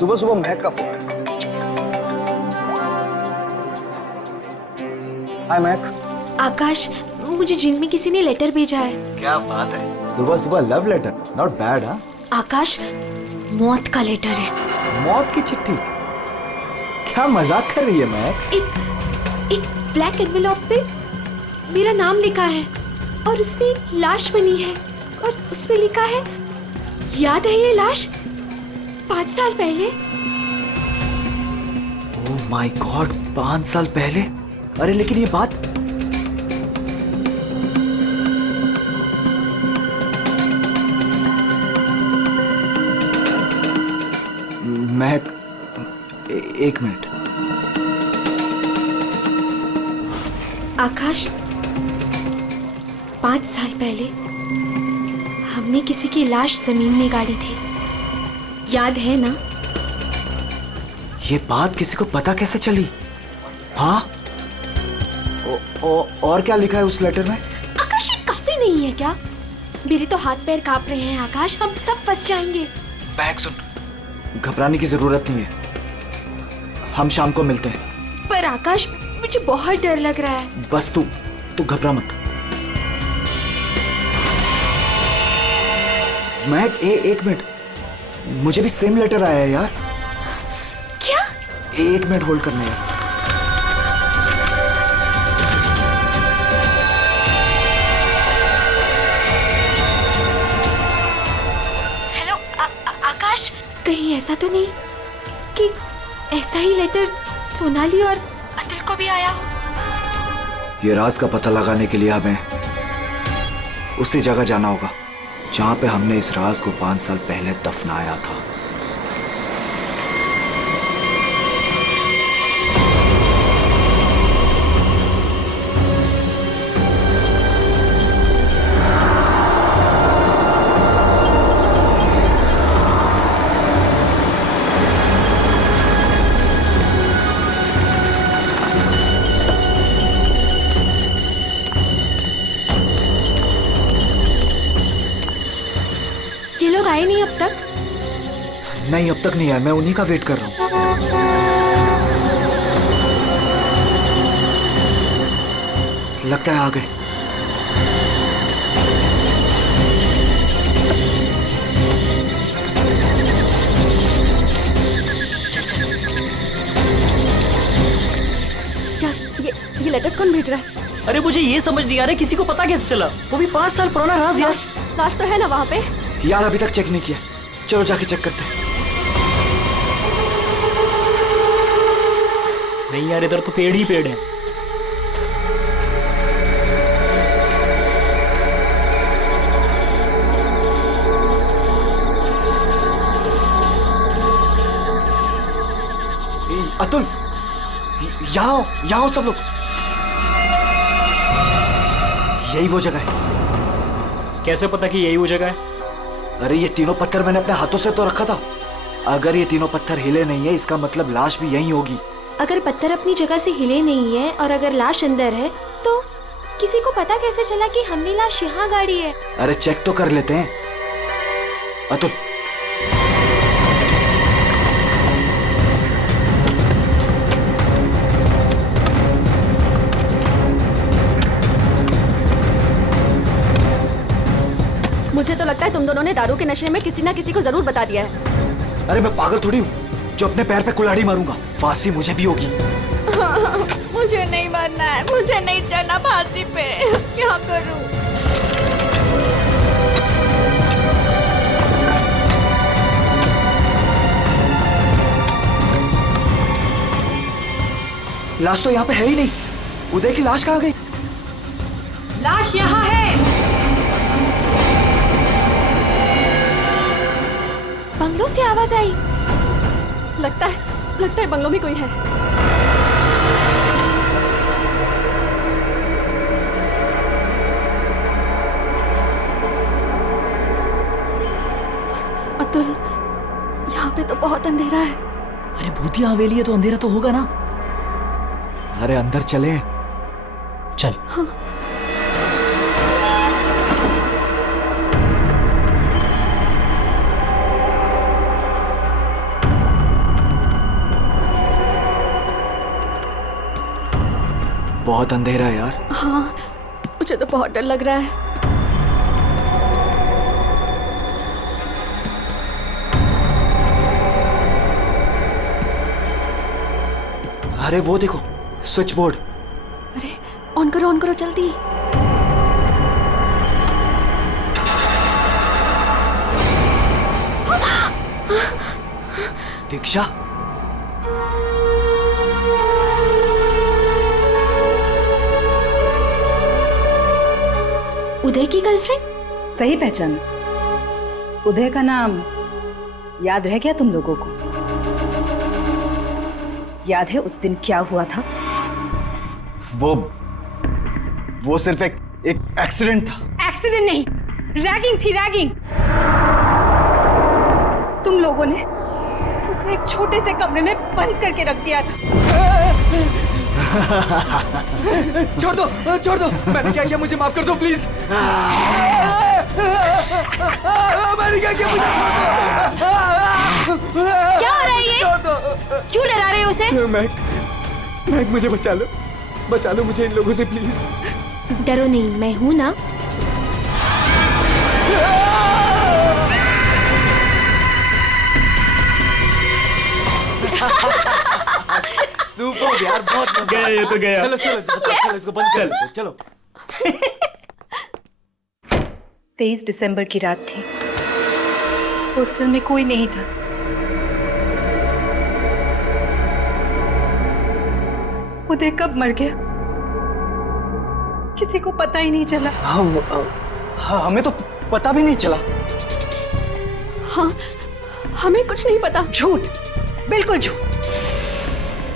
सुबह सुबह महक का फोन। हाय महक। आकाश, मुझे जेल में किसी ने लेटर भेजा है। क्या बात है, सुबह सुबह लव लेटर, नॉट बैड। हाँ आकाश, मौत का लेटर है। मौत की चिट्ठी? क्या मजाक कर रही है महक? एक ब्लैक एनवेलप पे मेरा नाम लिखा है और उसमें लाश बनी है और उसमें लिखा है, याद है ये लाश 5 साल पहले? ओह माय गॉड, 5 साल पहले? अरे लेकिन ये बात महक, एक मिनट। आकाश, 5 साल पहले हमने किसी की लाश जमीन में गाड़ी थी, याद है ना? ये बात किसी को पता कैसे चली? हाँ, और क्या लिखा है उस लेटर में? आकाश, ये काफी नहीं है क्या? मेरे तो हाथ पैर कांप रहे हैं आकाश, हम सब फंस जाएंगे। बैग सुन, घबराने की जरूरत नहीं है, हम शाम को मिलते हैं। पर आकाश, मुझे बहुत डर लग रहा है। बस तू घबरा मत। महक, एक मिनट, मुझे भी सेम लेटर आया है यार। क्या? एक मिनट होल्ड करना यार। हेलो आकाश, कहीं ऐसा तो नहीं कि ऐसा ही लेटर सोनाली और अतुल को भी आया हो? ये राज का पता लगाने के लिए हमें उसी जगह जाना होगा जहां पे हमने इस राज को 5 साल पहले दफनाया था। ये लोग आए नहीं अब तक? नहीं, अब तक नहीं आया, मैं उन्हीं का वेट कर रहा हूं। लगता है आ गए। यार, ये लेटर्स कौन भेज रहा है? अरे मुझे ये समझ नहीं आ रहा किसी को पता कैसे चला, वो भी 5 साल पुराना राज यार। लाश तो है ना वहाँ पे? यार अभी तक चेक नहीं किया, चलो जाके चेक करते हैं। नहीं यार, इधर तो पेड़ ही पेड़ है। अतुल, यहाँ आओ सब लोग। यही वो जगह है। कैसे पता कि यही वो जगह है? अरे ये तीनों पत्थर मैंने अपने हाथों से तो रखा था। अगर ये तीनों पत्थर हिले नहीं है, इसका मतलब लाश भी यहीं होगी। अगर पत्थर अपनी जगह से हिले नहीं है और अगर लाश अंदर है, तो किसी को पता कैसे चला कि हमने लाश यहाँ गाड़ी है? अरे चेक तो कर लेते हैं। अतुल, मुझे तो लगता है तुम दोनों ने दारू के नशे में किसी ना किसी को जरूर बता दिया है। अरे मैं पागल थोड़ी हूँ जो अपने पैर पे कुल्हाड़ी मारूंगा। फांसी मुझे भी होगी। मुझे नहीं मरना है, मुझे नहीं चढ़ना फांसी पे। क्या करूं? लाश तो यहाँ पे है ही नहीं। उदय की लाश कहाँ गई? लाश यहाँ है। बंगलों से आवाज आई। लगता है बंगलों में कोई है। अतुल, यहाँ पे तो बहुत अंधेरा है। अरे भूतिया हवेली है तो अंधेरा तो होगा ना। अरे अंदर चले। चल। हाँ। बहुत अंधेरा है यार। हाँ, मुझे तो बहुत डर लग रहा है। अरे वो देखो, स्विच बोर्ड। अरे ऑन करो जल्दी। दीक्षा, उदय की गर्लफ्रेंड? सही पहचान। उदय का नाम याद रह गया तुम लोगों को? याद है उस दिन क्या हुआ था? वो सिर्फ एक एक्सीडेंट था। एक्सीडेंट नहीं, रैगिंग थी, रैगिंग। तुम लोगों ने उसे एक छोटे से कमरे में बंद करके रख दिया था। छोड़ दो, मैंने क्या किया, मुझे माफ कर दो प्लीज। मैंने क्या किया, मुझे छोड़ दो। क्या हो रहा है ये? क्यों डरा रहे हो उसे? मैक, मुझे बचा लो मुझे इन लोगों से प्लीज। डरो नहीं, मैं हूं ना। सुपर यार, बहुत मजा गया ये तो गया। चलो इसको बंद कर लेते, चलो। 23 दिसंबर की रात थी। हॉस्टल में कोई नहीं था। उदय कब मर गया किसी को पता ही नहीं चला। हाँ, हमें तो पता भी नहीं चला। हाँ, हमें कुछ नहीं पता। झूठ, बिल्कुल झूठ।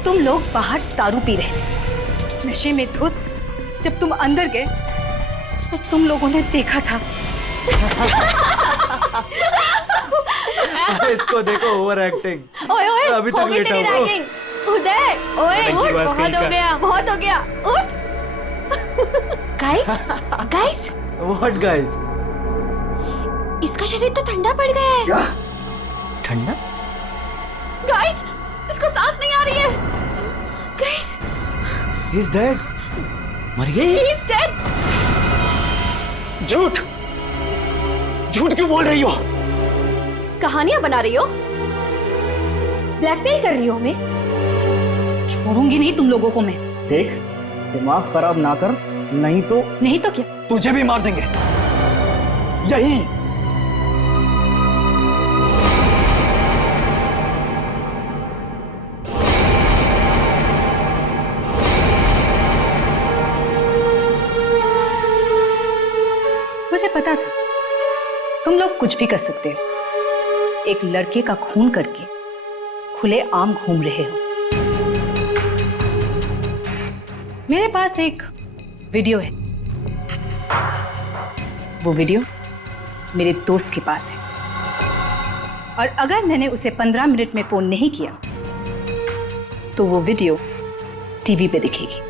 तुम लोग बाहर दारू पी रहे थे, नशे में धुत। जब तुम अंदर गए तो तुम लोगों ने देखा था। इसको देखो, ओवर एक्टिंग। ओए अभी तक हो गई लेटा तेरी हुआ। रैगिंग। उदय, ओए, की बहुत आवाज़ कहीं हो का। गया। बहुत हो गया, उठ। Guys, what guys? इसका शरीर तो ठंडा पड़ गया है। ठंडा? गाइस, इसको सांस नहीं आ रही है। Guys, he is dead. मर गई? He is dead. झूठ क्यों बोल रही हो? कहानियां बना रही हो? ब्लैकमेल कर रही हो हमें? छोड़ूंगी नहीं तुम लोगों को मैं। देख, दिमाग खराब ना कर, नहीं तो क्या? तुझे भी मार देंगे यही। मुझे पता था तुम लोग कुछ भी कर सकते हो। एक लड़के का खून करके खुले आम घूम रहे हो। मेरे पास एक वीडियो है। वो वीडियो मेरे दोस्त के पास है, और अगर मैंने उसे 15 मिनट में फोन नहीं किया तो वो वीडियो टीवी पे दिखेगी,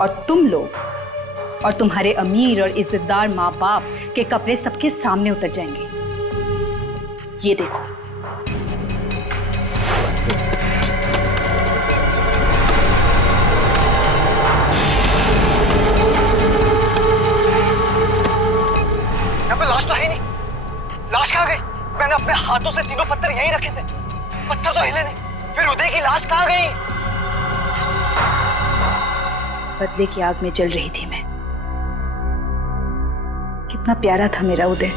और तुम लोग और तुम्हारे अमीर और इज्जतदार माँ बाप के कपड़े सबके सामने उतर जाएंगे। ये देखो। यहाँ पे लाश तो है नहीं। लाश कहाँ गई? मैंने अपने हाथों से तीनों पत्थर यहीं रखे थे, पत्थर तो हिले नहीं। फिर उदय की लाश कहाँ गई? बदले की आग में जल रही थी मैं। कितना प्यारा था मेरा उदय।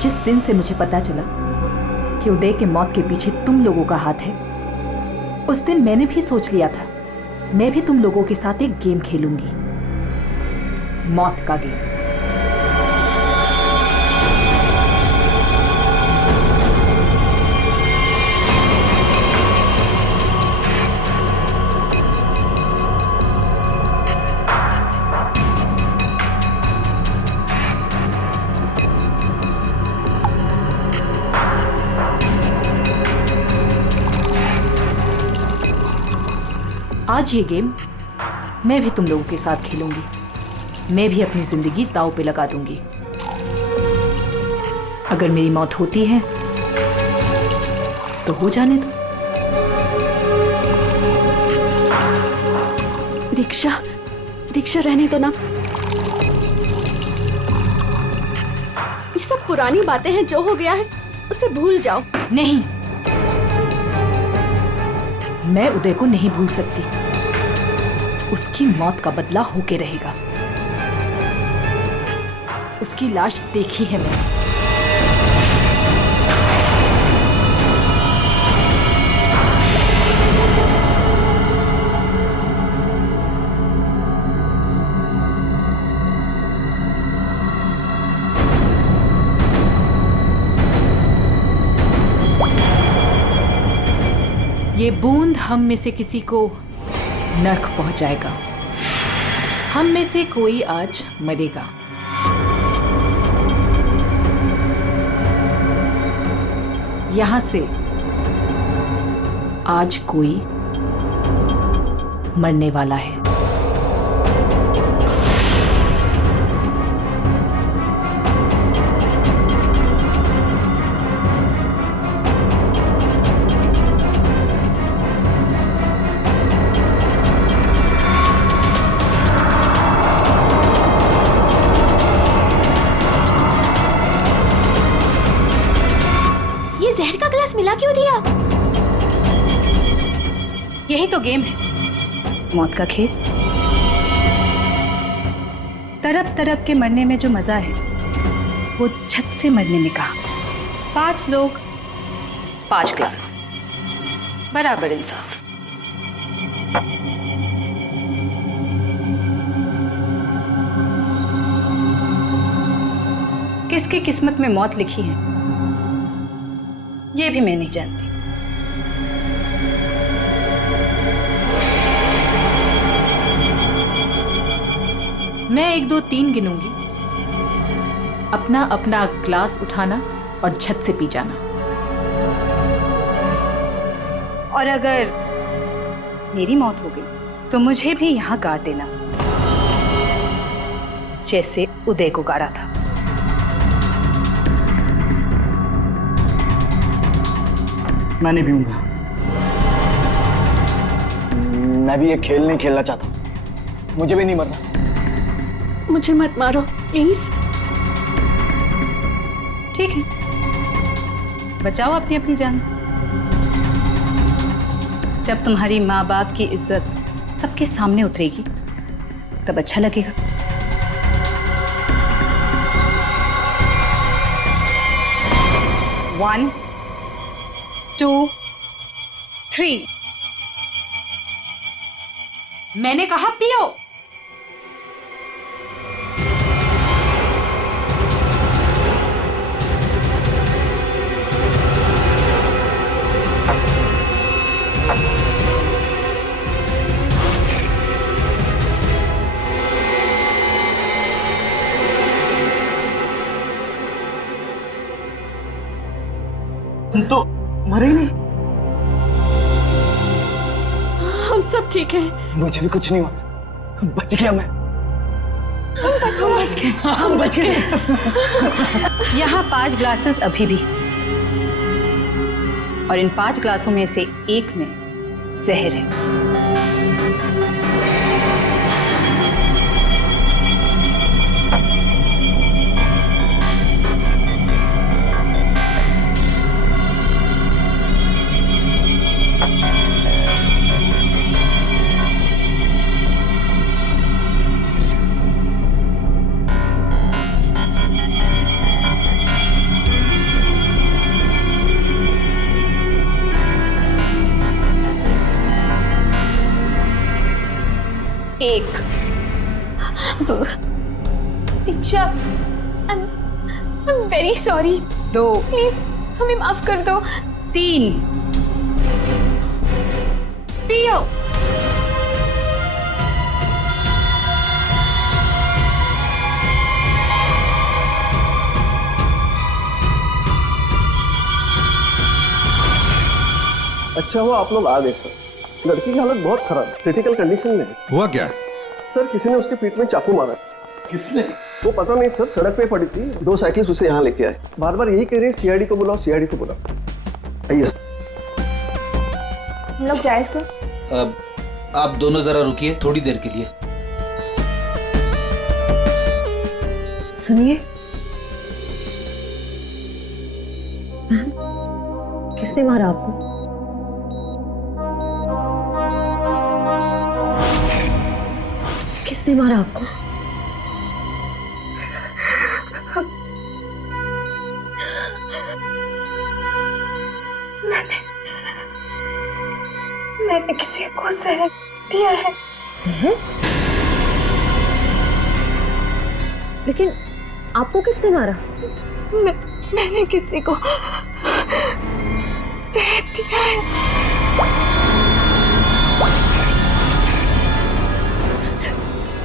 जिस दिन से मुझे पता चला कि उदय के मौत के पीछे तुम लोगों का हाथ है, उस दिन मैंने भी सोच लिया था मैं भी तुम लोगों के साथ एक गेम खेलूंगी, मौत का गेम। आज ये गेम मैं भी तुम लोगों के साथ खेलूंगी। मैं भी अपनी जिंदगी दांव पे लगा दूंगी। अगर मेरी मौत होती है तो हो जाने दो। दीक्षा, दीक्षा रहने दो ना। ये सब पुरानी बातें हैं, जो हो गया है उसे भूल जाओ। नहीं, मैं उदय को नहीं भूल सकती। उसकी मौत का बदला होके रहेगा। उसकी लाश देखी है मैंने। ये बूंद हम में से किसी को नर्क पहुंचाएगा। हम में से कोई आज मरेगा। यहां से आज कोई मरने वाला है। जहर का ग्लास मिला क्यों दिया? यही तो गेम है, मौत का खेल। तड़प तड़प के मरने में जो मजा है वो झट से मरने में कहा। 5 लोग 5 ग्लास, बराबर इंसाफ। किसकी किस्मत में मौत लिखी है ये भी मैं नहीं जानती। मैं 1 2 3 गिनूंगी। अपना अपना ग्लास उठाना और झट से पी जाना। और अगर मेरी मौत हो गई तो मुझे भी यहां गाड़ देना, जैसे उदय को गाड़ा था। मैं नहीं पीऊंगा। मैं भी ये खेल नहीं खेलना चाहता। मुझे भी नहीं मरना। मुझे मत मारो प्लीज। ठीक है, बचाओ अपनी अपनी जान। जब तुम्हारी माँ बाप की इज्जत सबके सामने उतरेगी तब अच्छा लगेगा। One, 2, 3। मैंने कहा पियो। तुम तो मरे ही नहीं। हम सब ठीक है। मुझे भी कुछ नहीं हुआ। बच गया मैं। हम बच गए। यहाँ 5 ग्लासेस अभी भी, और इन 5 ग्लासों में से एक में जहर है। 1। Diksha, I am very sorry. 2। Please हमें माफ कर दो। 3। पियो। अच्छा हुआ आप लोग आ गए सर। लड़की की हालत बहुत खराब, क्रिटिकल कंडीशन में है। हुआ क्या? सर किसी ने उसके पीठ में चाकू मारा। किसने? वो पता नहीं सर, सड़क पे पड़ी थी, 2 साइकिलिस्ट उसे यहाँ लेके आए। बार बार यही कह रहे हैं सीआईडी को बुलाओ, सीआईडी को बुलाओ। आइए सर। हम लोग जाए सर? आप दोनों जरा रुकिए थोड़ी देर के लिए। सुनिए, किसने मारा आपको? किसने मारा आपको? मैंने किसी को जहर दिया है। जहर? लेकिन आपको किसने मारा? मैंने किसी को जहर दिया है।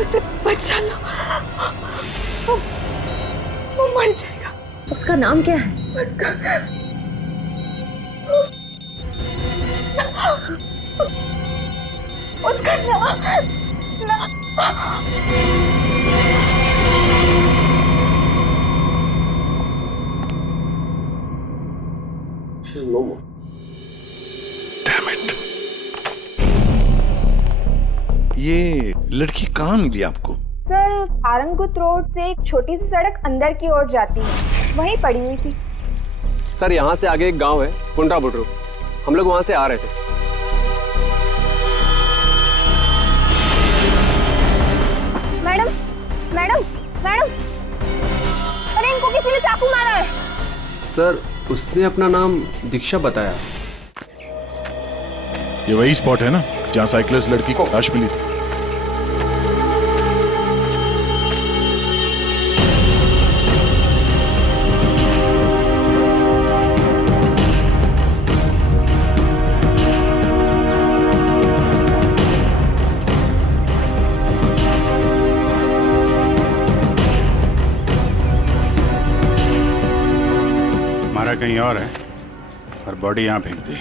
उसे बचा लो, वो मर जाएगा। उसका नाम क्या है? उसका नाम She's no more. Damn it. ये लड़की कहाँ मिली आपको? सर, आरंगुत रोड से एक छोटी सी सड़क अंदर की ओर जाती है, वहीं पड़ी हुई थी। सर यहाँ से आगे एक गांव है पुंडरा बुड्रू, हम लोग वहां से आ रहे थे। मैडम मैडम मैडम, अरे इनको किसी ने चाकू मारा है। सर उसने अपना नाम दीक्षा बताया। ये वही स्पॉट है ना जहाँ साइकिलिस्ट लड़की को लाश मिली थी? हमारा कहीं और है और बॉडी यहाँ फेंक दी।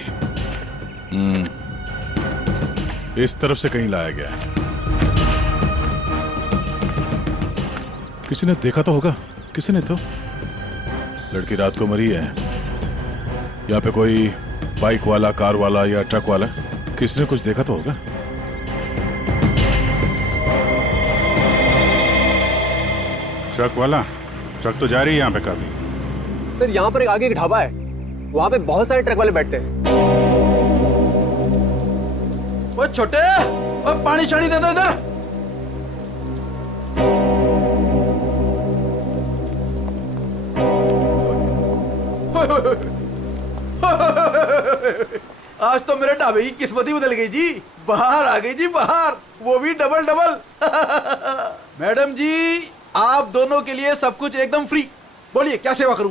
इस तरफ से कहीं लाया गया है। किसी ने देखा तो होगा, किसी ने तो। लड़की रात को मरी है। यहाँ पे कोई बाइक वाला, कार वाला या ट्रक वाला, किसी ने कुछ देखा तो होगा। ट्रक वाला? ट्रक तो जा रही है यहाँ पे काफी। सर यहाँ पर एक आगे एक ढाबा है, वहाँ पे बहुत सारे ट्रक वाले बैठते हैं। वो छोटे, वो पानी शानी दे दो इधर। आज तो मेरे ढाबे की किस्मत ही बदल गई जी। बाहर आ गई जी, बाहर, वो भी डबल डबल। मैडम जी, आप दोनों के लिए सब कुछ एकदम फ्री। बोलिए क्या सेवा करूं?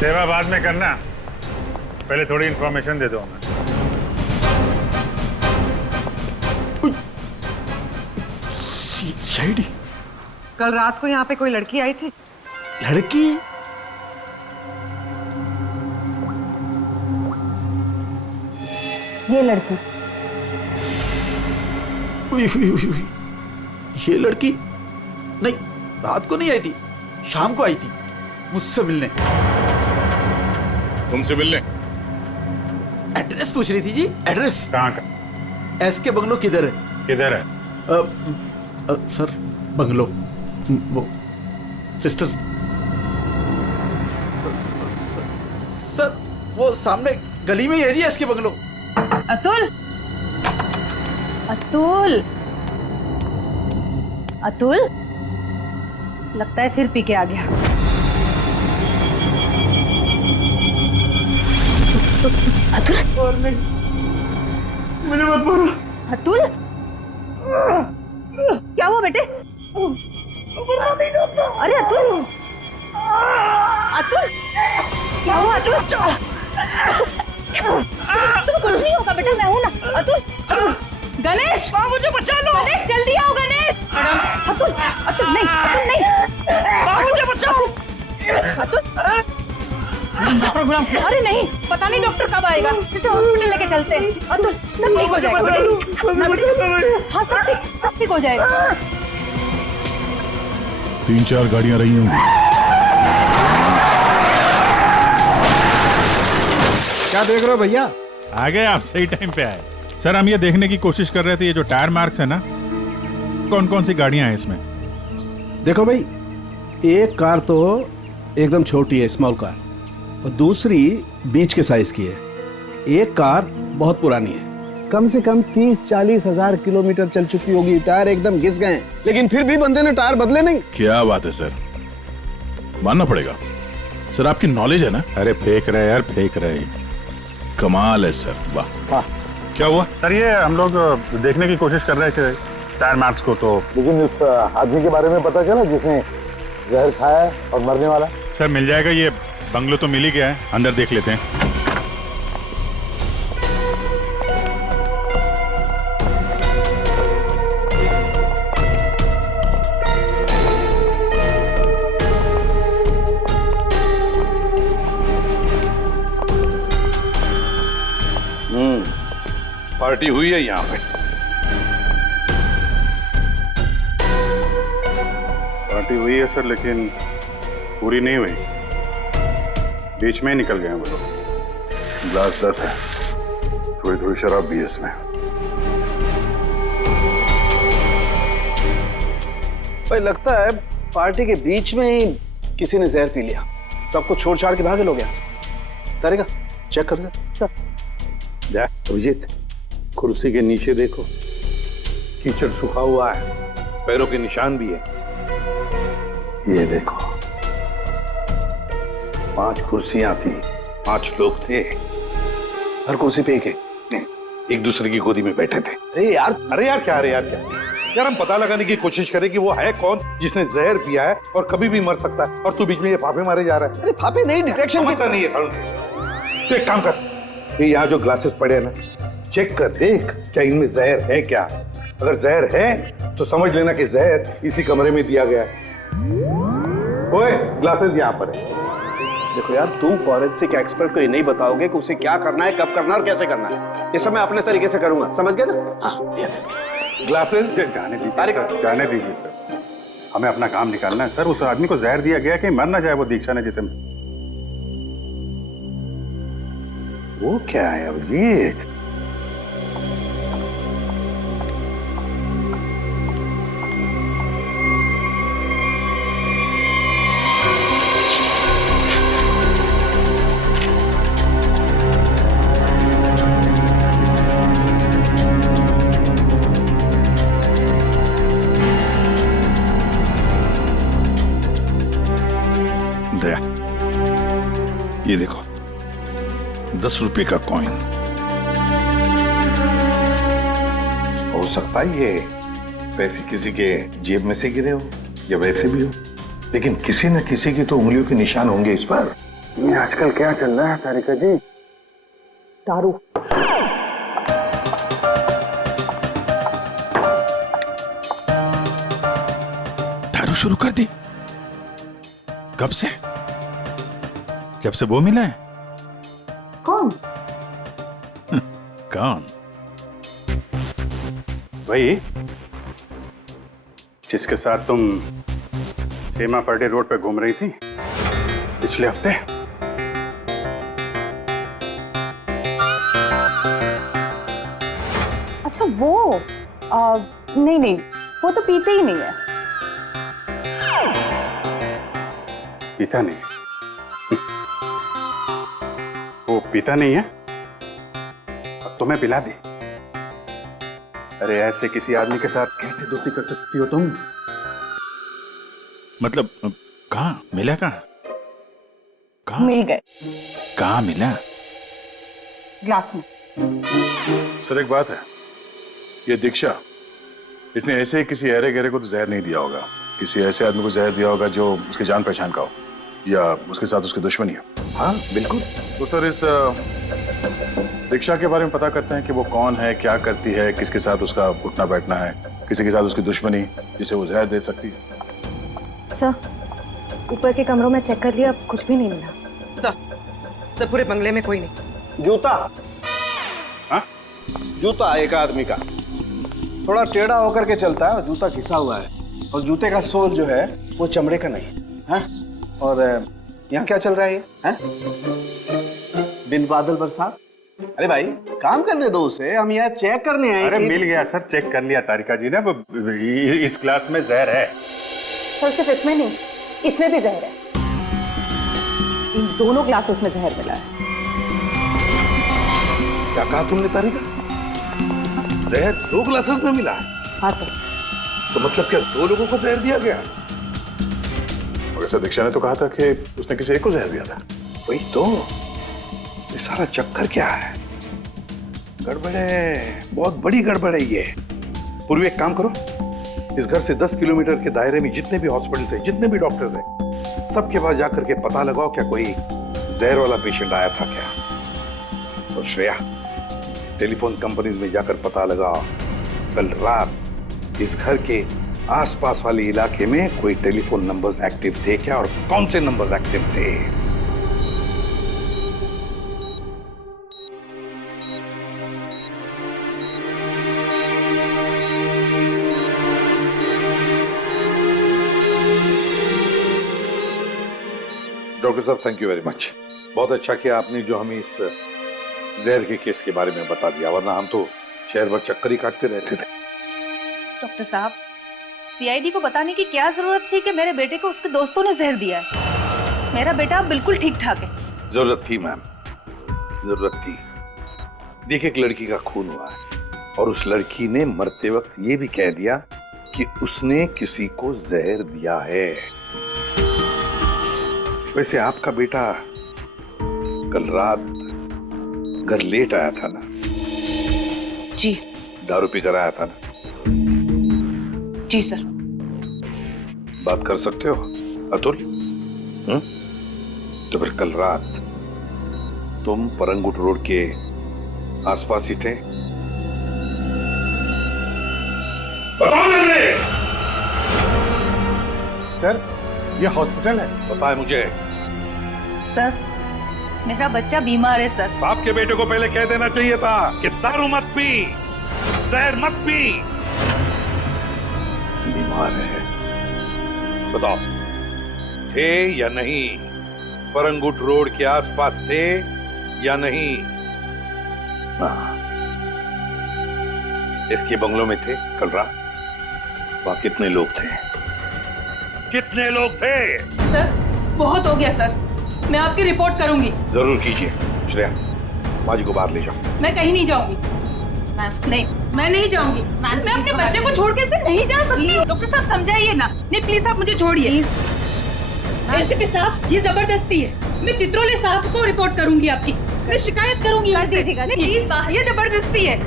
सेवा बाद में करना, पहले थोड़ी इंफॉर्मेशन दे दो हमें। सीआईडी? कल रात को यहाँ पे कोई लड़की आई थी। लड़की? ये लड़की। उई, उई, उई, उई। ये लड़की? नहीं, रात को नहीं आई थी, शाम को आई थी मुझसे मिलने। तुमसे मिलने? एड्रेस पूछ रही थी जी, एड्रेस। कहाँ का? एसके बंगलो किधर है? किधर है? सर बंगलो, वो सिस्टर। सर वो सामने गली में ही है जी एसके बंगलो। अतुल, अतुल, अतुल, लगता है फिर पी के आ गया। अतुल, मुझे मत मारो। अतुल, क्या हुआ बेटे? अरे अतुल, अतुल क्या हुआ अतुल? तुम्हें कुछ नहीं होगा बेटा, मैं हूं ना। अतुल, गणेश मुझे बचा लो। गणेश जल्दी आओ गणेश। अतुल, अतुल नहीं, अतुल नहीं, मुझे बचाओ। अतुल अरे नहीं, पता नहीं डॉक्टर कब आएगा, इसे हॉस्पिटल लेके चलते हैं। अतुल सब ठीक हो जाएगा। हाँ सब ठीक हो जाएगा। 3-4 गाड़ियां रही होंगी। क्या देख रहे हो भैया? आ गए आप, सही टाइम पे आए। सर हम ये देखने की कोशिश कर रहे थे, ये जो टायर मार्क्स है ना, कौन कौन सी गाड़ियां हैं इसमें? देखो भाई, एक कार तो एकदम छोटी है, स्मॉल कार, और दूसरी बीच के साइज की है। एक कार बहुत पुरानी है, कम से कम 30-40 हजार किलोमीटर चल चुकी होगी, टायर एकदम घिस गए हैं, लेकिन फिर भी बंदे ने टायर बदले नहीं। क्या बात है सर, मानना पड़ेगा सर, आपकी नॉलेज है ना। अरे फेंक रहे यार, फेंक रहे, कमाल है सर, वाह। क्या हुआ सर? ये हम लोग देखने की कोशिश कर रहे थे टायर मार्क्स को, तो लेकिन इस आदमी के बारे में पता चला जिसने जहर खाया है और मरने वाला? सर मिल जाएगा, ये बंगलो तो मिल ही गया है, अंदर देख लेते हैं। पार्टी हुई है यहाँ पे। पार्टी हुई है सर, लेकिन पूरी नहीं हुई, बीच में ही निकल गए हैं वो लोग। ग्लास 10 है, थोड़ी थोड़ी शराब भी है इसमें। भाई लगता है पार्टी के बीच में ही किसी ने जहर पी लिया, सबको छोड़ छाड़ के भागे लोग यहाँ से। तारिका चेक कर ले। जा अभिजीत, कुर्सी के नीचे देखो, कीचड़ सूखा हुआ है, पैरों के निशान भी है। ये देखो, 5 कुर्सियां थी, 5 लोग थे, हर कुर्सी पे एक दूसरे की गोदी में बैठे थे। अरे यार क्या यार, हम पता लगाने की कोशिश करें कि वो है कौन जिसने जहर पिया है और कभी भी मर सकता है, और तू बीच में ये फाफे मारे जा रहा है। अरे फाफे नहीं, डिटेक्शन पता नहीं है साउंड। तो एक काम कर, ये यहाँ जो ग्लासेस पड़े हैं ना, चेक कर देख क्या इनमें जहर है क्या। अगर जहर है तो समझ लेना कि जहर इसी कमरे में दिया गया है। ओए, ग्लासेस यहाँ पर है। देखो यार, तुम फॉरेंसिक एक्सपर्ट को ये नहीं बताओगे कि उसे क्या करना है, कब करना है और कैसे करना है। ये सब मैं अपने तरीके से करूंगा, समझ गए ना? हाँ, ग्लासेस जाने दीजिए सर, हमें अपना काम निकालना है सर। उस आदमी को जहर दिया गया कि मर ना जाए वो दीक्षा ने जिसे। वो क्या है अभिजीत? दया, ये देखो 10 रुपए का कॉइन। हो सकता है ये पैसे किसी के जेब में से गिरे हो या वैसे भी हो, लेकिन किसी न किसी की तो उंगलियों के निशान होंगे इस पर। ये आजकल क्या चल रहा है तारिका जी? दारू। दारू शुरू कर दी? कब से? जब से वो मिला है? कौन? कौन? वही जिसके साथ तुम सीमा पर्डे रोड पे घूम रही थी पिछले हफ्ते। अच्छा वो नहीं, वो तो पीते ही नहीं है। पीता नहीं? वो पीता नहीं है और तुम्हें पिला दी? अरे ऐसे किसी आदमी के साथ कैसे दोस्ती कर सकती हो तुम? मतलब कहाँ मिला? कहाँ मिल गए। कहाँ मिला? ग्लास में। सर एक बात है, ये दीक्षा इसने ऐसे किसी अहरे गहरे को तो जहर नहीं दिया होगा। किसी ऐसे आदमी को जहर दिया होगा जो उसकी जान पहचान का हो या उसके साथ उसकी दुश्मनी हो। हाँ बिल्कुल। तो सर इस दीक्षा के बारे में पता करते हैं कि वो कौन है, क्या करती है, किसके साथ उसका उठना बैठना है, किसी के साथ उसकी दुश्मनी जिसे वो जहर दे सकती है। सर, ऊपर के कमरों में चेक कर लिया, अब कुछ भी नहीं मिला। सर पूरे बंगले में कोई नहीं। जूता। हाँ? जूता एक आदमी का थोड़ा टेढ़ा होकर के चलता है और जूता घिसा हुआ है, और जूते का सोल जो है वो चमड़े का नहीं है। हाँ? और यहाँ क्या चल रहा है ये? हाँ? बिन बादल बरसात। अरे भाई काम करने दो उसे, हम यहाँ चेक करने आए। अरे मिल गया सर, चेक कर लिया तारिका जी ने। इस क्लास में जहर है। सर सिर्फ इसमें नहीं, इसमें भी जहर है। इन दोनों ग्लासेस में जहर मिला है। क्या कहा तुमने तारिका? जहर 2 ग्लासेस में मिला है? हाँ सर। तो मतलब क्या 2 लोगों को जहर दिया गया? और ऐसा दीक्षा ने तो कहा था कि उसने किसी एक को जहर दिया था। वही तो, ये सारा चक्कर क्या है? गड़बड़ है, बहुत बड़ी गड़बड़ है ये। पूर्वी एक काम करो, इस घर से 10 किलोमीटर के दायरे में जितने भी हॉस्पिटल्स हैं, जितने भी डॉक्टर्स हैं, सबके पास जाकर के पता लगाओ क्या कोई जहर वाला पेशेंट आया था क्या। और श्रेया, टेलीफोन कंपनीज में जाकर पता लगाओ कल रात इस घर के आसपास वाले इलाके में कोई टेलीफोन नंबर्स एक्टिव थे क्या, और कौन से नंबर्स एक्टिव थे। डॉक्टर साहब थैंक यू वेरी मच। बहुत अच्छा किया आपने जो हमें इस जहर के केस के बारे में बता दिया, वरना हम तो शहर भर चक्कर ही काटते रहते थे। डॉक्टर साहब, सीआईडी को बताने की क्या जरूरत थी कि मेरे बेटे को उसके दोस्तों ने जहर दिया है। मेरा बेटा बिल्कुल ठीक ठाक है। जरूरत थी मैम, जरूरत थी। देखिए एक लड़की का खून हुआ है और उस लड़की ने मरते वक्त ये भी कह दिया कि उसने किसी को जहर दिया है। वैसे आपका बेटा कल रात घर लेट आया था ना? जी। दारू पी कर आया था ना? जी सर। बात कर सकते हो अतुल? तो फिर कल रात तुम परंगुट रोड के आसपास ही थे? सर ये हॉस्पिटल है। बताए मुझे। सर मेरा बच्चा बीमार है सर। बाप के बेटे को पहले कह देना चाहिए था कि दारू मत पी, जहर मत पी। बीमार है, बताओ थे या नहीं? परंगुट रोड के आसपास थे या नहीं? हाँ, इसके बंगलों में थे कल रात। वहां कितने लोग थे? कितने लोग थे? सर बहुत हो गया सर, मैं आपकी रिपोर्ट करूंगी। जरूर कीजिए। श्रेया, माँ जी को बाहर ले जाओ। मैं कहीं नहीं जाऊंगी। नहीं, मैं नहीं जाऊंगी। मैं अपने बच्चे को छोड़ के ऐसे नहीं जा सकती। डॉक्टर साहब समझाइए ना। नहीं प्लीज आप मुझे छोड़िए। एसीपी साहब ये जबरदस्ती है। मैं चित्रोले साहब को रिपोर्ट करूंगी आपकी। मैं शिकायत करूंगी। प्लीज ये जबरदस्ती है।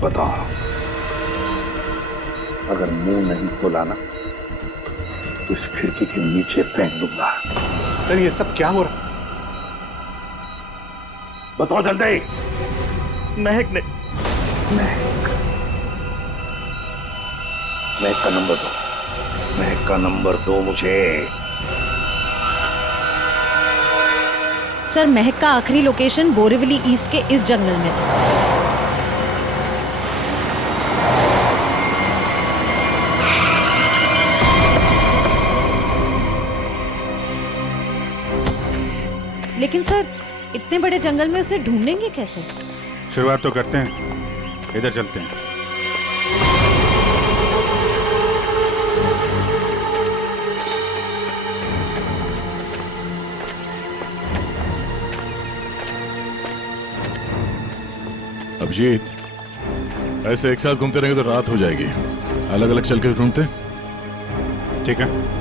बताओ, अगर मुंह नहीं खोला ना तो इस खिड़की के नीचे फेंक दूंगा। सर ये सब क्या हो रहा? बताओ जल्दी। महक ने महक का नंबर दो। महक का नंबर दो मुझे। सर महक का आखिरी लोकेशन बोरीवली ईस्ट के इस जंगल में था। लेकिन सर इतने बड़े जंगल में उसे ढूंढेंगे कैसे? शुरुआत तो करते हैं, इधर चलते हैं। अभिजीत, ऐसे एक साथ घूमते रहेंगे तो रात हो जाएगी। अलग अलग चल के ढूंढते। ठीक है।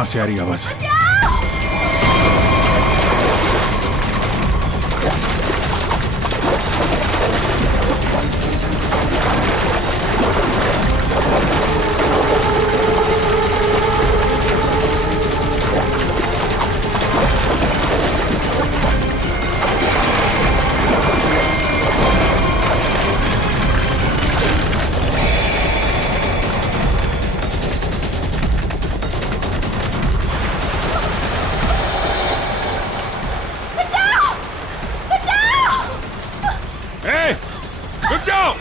कहां से आ रही आवाज? रुक जाओ!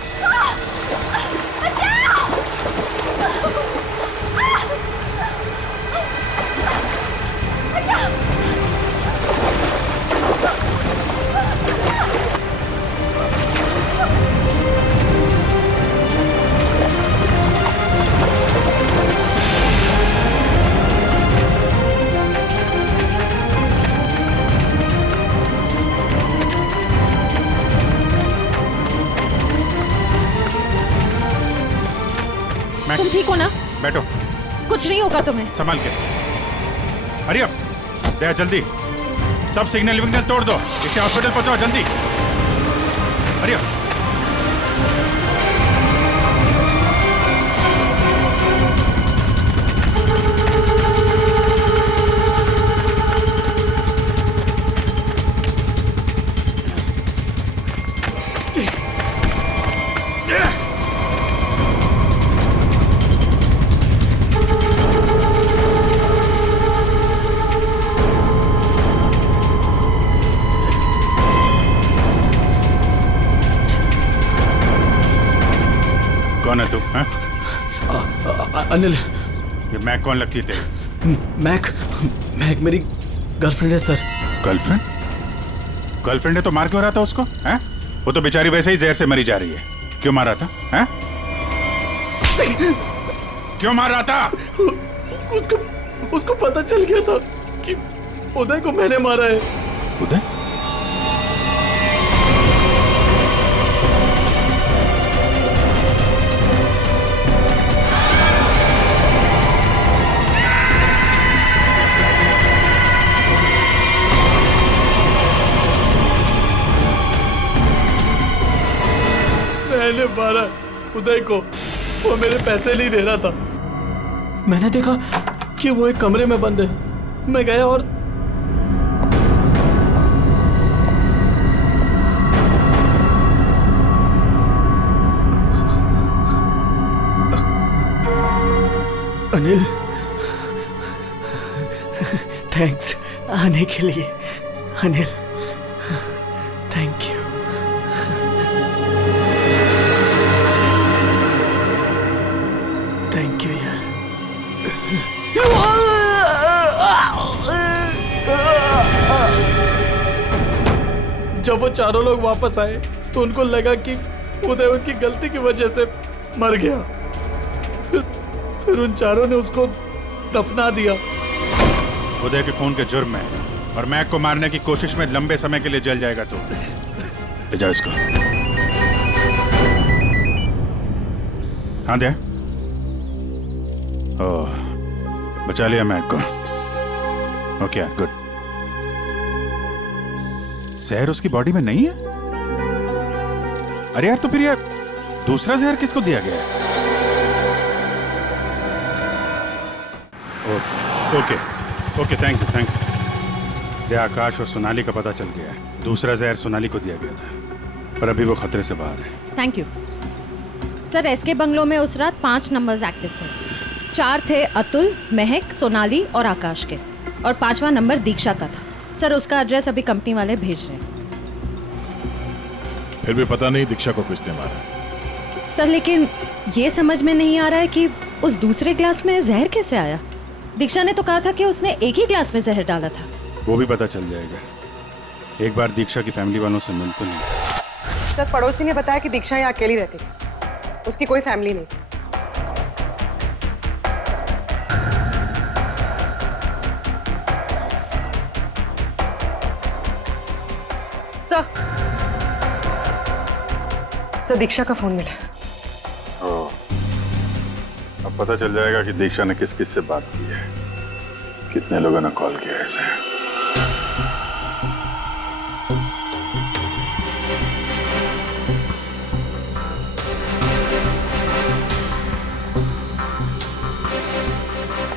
तुम ठीक हो ना? बैठो। कुछ नहीं होगा तुम्हें। संभाल के। हरी अप, दया जल्दी। सब सिग्नल विग्नल तोड़ दो, इसे हॉस्पिटल पहुंचाओ जल्दी। Hurry up. कौन है तू? अनिल। ये मैक कौन लगती है तेरी? मैक मेरी गर्लफ्रेंड है सर। गर्लफ्रेंड? गर्लफ्रेंड है तो मार क्यों रहा था उसको? हैं? वो तो बेचारी वैसे ही जहर से मरी जा रही है। क्यों मार रहा था? हैं? क्यों मार रहा था? उसको पता चल गया था कि उदय को मैंने मारा है। उदय? मैंने मारा उदय को। वो मेरे पैसे नहीं दे रहा था। मैंने देखा कि वो एक कमरे में बंद है। मैं गया और अनिल, थैंक्स आने के लिए। Anil, thank you. Thank you यार। जब वो चारों लोग वापस आए तो उनको लगा कि उदय उनकी गलती की वजह से मर गया। फिर उन चारों ने उसको दफना दिया। उदय के खून के जुर्म में और मैक को मारने की कोशिश में लंबे समय के लिए जल जाएगा तू। ले जाओ इसको। हाँ दे। ओह, बचा लिया मैक को। Okay good. जहर उसकी बॉडी में नहीं है? अरे यार, तो फिर यार दूसरा जहर किसको दिया गया है? Okay okay, thank you. Akash और सोनाली का पता चल गया है। दूसरा जहर सोनाली को दिया गया था, पर अभी वो खतरे से बाहर है। Thank you sir. SK bungalow में उस रात 5 नंबर्स एक्टिव थे। 4 थे अतुल, महक, सोनाली और आकाश के, और 5वां नंबर दीक्षा का था। सर उसका एड्रेस अभी कंपनी वाले भेज रहे हैं। फिर भी पता नहीं दीक्षा को किसने मारा। सर लेकिन ये समझ में नहीं आ रहा है कि उस दूसरे ग्लास में जहर कैसे आया। दीक्षा ने तो कहा था कि उसने एक ही ग्लास में जहर डाला था। वो भी पता चल जाएगा। एक बार दीक्षा की फैमिली वालों से मिल तो नहीं। सर पड़ोसी ने बताया कि दीक्षा यहाँ अकेली रहती थी, उसकी कोई फैमिली नहीं। सर दीक्षा का फोन मिला। अब पता चल जाएगा कि दीक्षा ने किस किस से बात की है। कितने लोगों ने कॉल किया इसे?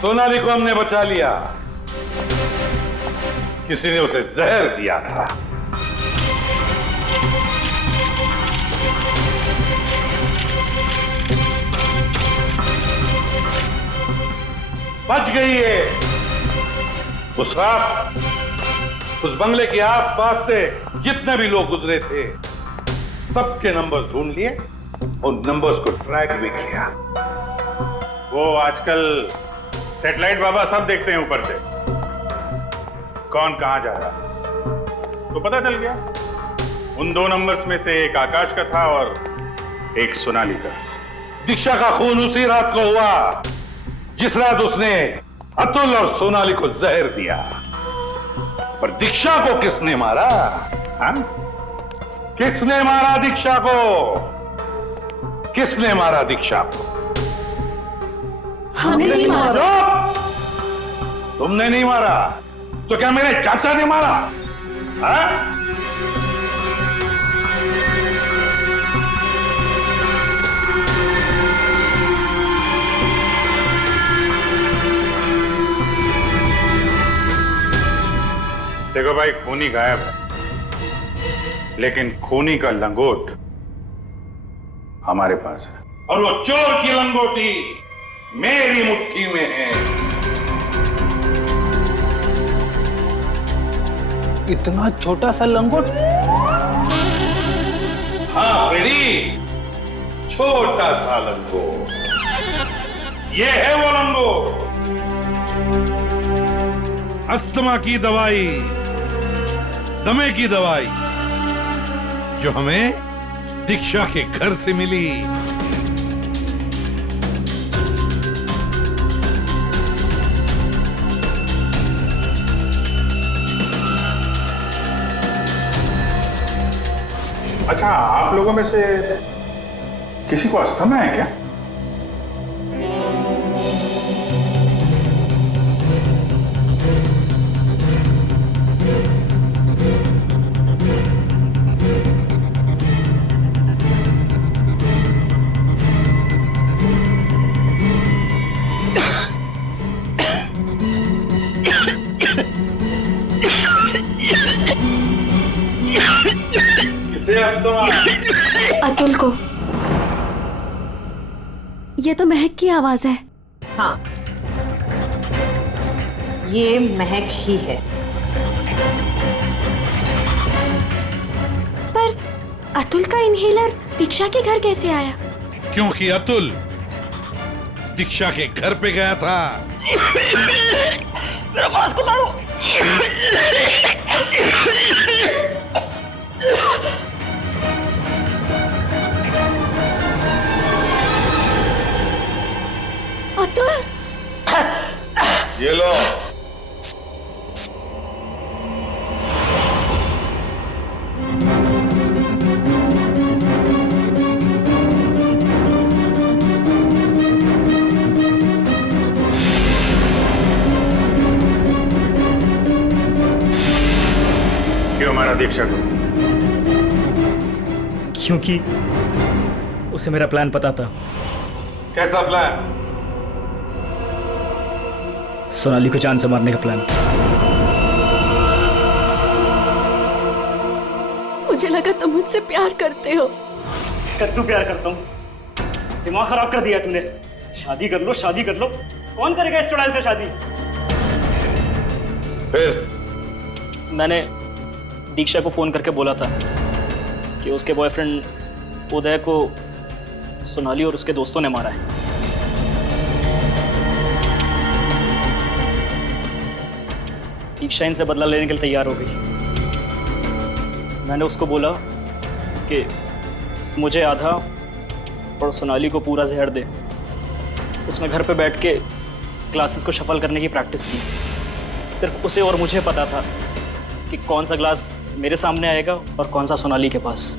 सोनाली को हमने बचा लिया। किसी ने उसे जहर दिया था। बच गई है। उस रात उस बंगले के आसपास से जितने भी लोग गुजरे थे सबके नंबर्स ढूंढ लिए और नंबर्स को ट्रैक भी किया। वो आजकल सैटेलाइट बाबा सब देखते हैं ऊपर से, कौन कहां जा रहा तो पता चल गया। उन 2 नंबर्स में से एक आकाश का था और एक सोनाली का। दीक्षा का खून उसी रात को हुआ जिस रात उसने अतुल और सोनाली को जहर दिया। पर दीक्षा को किसने मारा? हाँ? किसने मारा दीक्षा को? किसने मारा दीक्षा को? हमने नहीं मारा। तुमने नहीं मारा तो क्या मेरे चाचा ने मारा? हाँ? देखो भाई, खूनी गायब है, लेकिन खूनी का लंगोट हमारे पास है। और वो चोर की लंगोटी मेरी मुट्ठी में है। इतना छोटा सा लंगोट? हाँ बेटी, छोटा सा लंगोट। ये है वो लंगोट। अस्थमा की दवाई, दमे की दवाई जो हमें दीक्षा के घर से मिली। अच्छा, आप लोगों में से किसी को अस्थमा है क्या? अतुल को। ये तो महक की आवाज है। हाँ, ये महक ही है। पर अतुल का इनहेलर दीक्षा के घर कैसे आया? क्योंकि अतुल दीक्षा के घर पे गया था। मेरा मास्क उतारो। अतुल, ये लो। क्यों मारा दीक्षा को? क्योंकि उसे मेरा प्लान पता था। कैसा प्लान? सोनाली को जान से मारने का प्लान। मुझे लगा तुम मुझसे प्यार करते हो। कद्दू प्यार करता हूँ? दिमाग खराब कर दिया तुमने। शादी कर लो, शादी कर लो। कौन करेगा इस चुड़ैल से शादी? फिर मैंने दीक्षा को फोन करके बोला था कि उसके बॉयफ्रेंड उदय को सोनाली और उसके दोस्तों ने मारा है। दीक्षा इनसे बदला लेने के लिए तैयार हो गई। मैंने उसको बोला कि मुझे आधा और सोनाली को पूरा जहर दे। उसने घर पे बैठ के क्लासेस को शफल करने की प्रैक्टिस की। सिर्फ उसे और मुझे पता था कि कौन सा ग्लास मेरे सामने आएगा और कौन सा सोनाली के पास।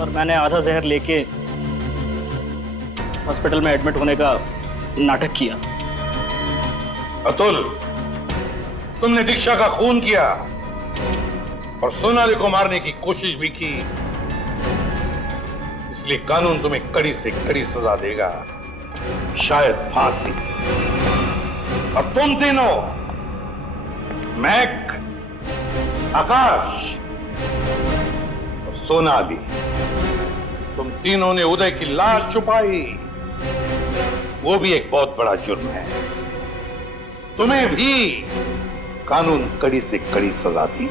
और मैंने आधा जहर लेके हॉस्पिटल में एडमिट होने का नाटक किया। अतुल, तुमने दीक्षा का खून किया और सोनाली को मारने की कोशिश भी की, इसलिए कानून तुम्हें कड़ी से कड़ी सजा देगा, शायद फांसी। और तुम तीनों, महक, आकाश और सोनाली, तुम तीनों ने उदय की लाश छुपाई, वो भी एक बहुत बड़ा जुर्म है। तुम्हें भी कानून कड़ी से कड़ी सजा दी।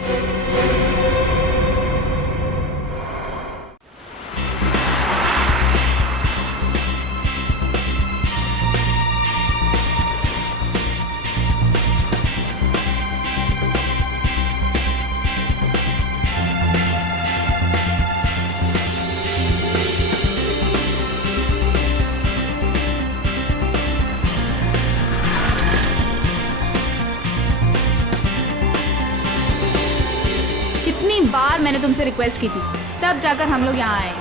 बार मैंने तुमसे रिक्वेस्ट की थी, तब जाकर हम लोग यहाँ आए।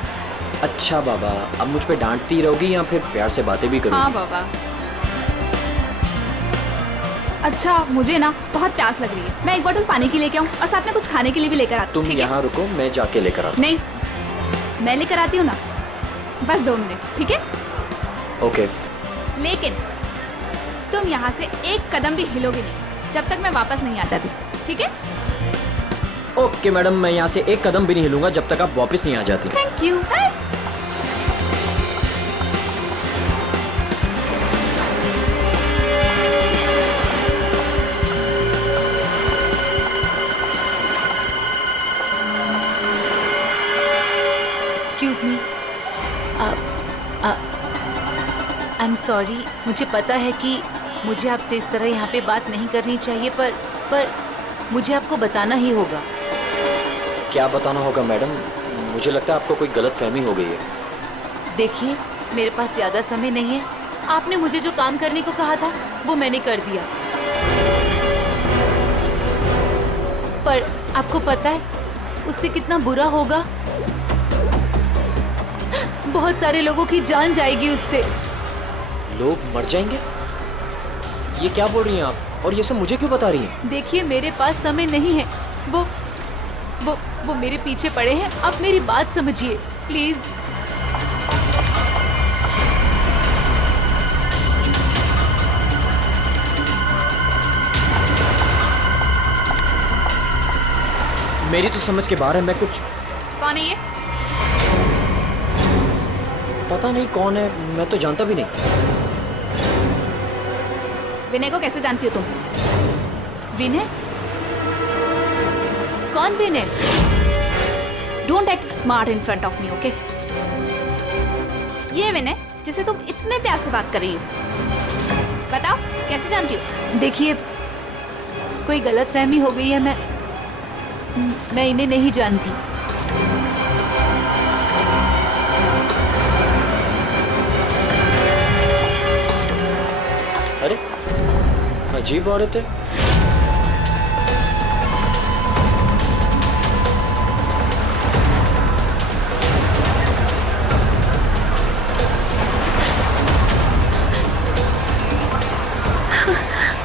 अच्छा बाबा, अब मुझ पे डांटती रहोगी या फिर प्यार से बातें भी करोगी? हाँ बाबा। अच्छा, मुझे ना बहुत प्यास लग रही है, मैं एक बोतल पानी की लेके आऊँ और साथ में कुछ खाने के लिए भी लेकर आती हूँ। तुम यहाँ रुको, मैं जाके लेकर आता हूँ। नहीं, मैं लेकर आती हूँ ना, बस 2 मिनट, ठीक है? ओके। लेकिन तुम यहाँ से एक कदम भी हिलोगे नहीं जब तक मैं वापस नहीं आ जाती, ठीक है? ओके मैडम, मैं यहाँ से एक कदम भी नहीं हिलूंगा जब तक आप वापस नहीं आ जाती। Thank you. Excuse me, I am sorry, मुझे पता है कि मुझे आपसे इस तरह यहाँ पे बात नहीं करनी चाहिए, पर मुझे आपको बताना ही होगा। क्या बताना होगा मैडम? मुझे लगता है आपको कोई गलत फहमी हो गई है। देखिए, मेरे पास ज़्यादा समय नहीं है। आपने मुझे जो काम करने को कहा था वो मैंने कर दिया, पर आपको पता है उससे कितना बुरा होगा? बहुत सारे लोगों की जान जाएगी उससे। लोग मर जाएंगे? ये क्या बोल रही हैं आप? और ये सब मुझे क्यों बता रही हैं? देखिए, मेरे पास समय नहीं है। वो मेरे पीछे पड़े हैं। आप मेरी बात समझिए प्लीज। मेरी तो समझ के बाहर है। मैं कुछ कौन है ये? पता नहीं कौन है, मैं तो जानता भी नहीं। विनय को कैसे जानती हो तुम? विनय? कौन Vinay? Don't act smart in front of me, okay? ये विनय जिसे तुम इतने प्यार से बात कर रही हो, बताओ कैसे जानती हो? देखिए, कोई गलतफहमी हो गई है। मैं इन्हें नहीं जानती। अरे, अजीब औरत है।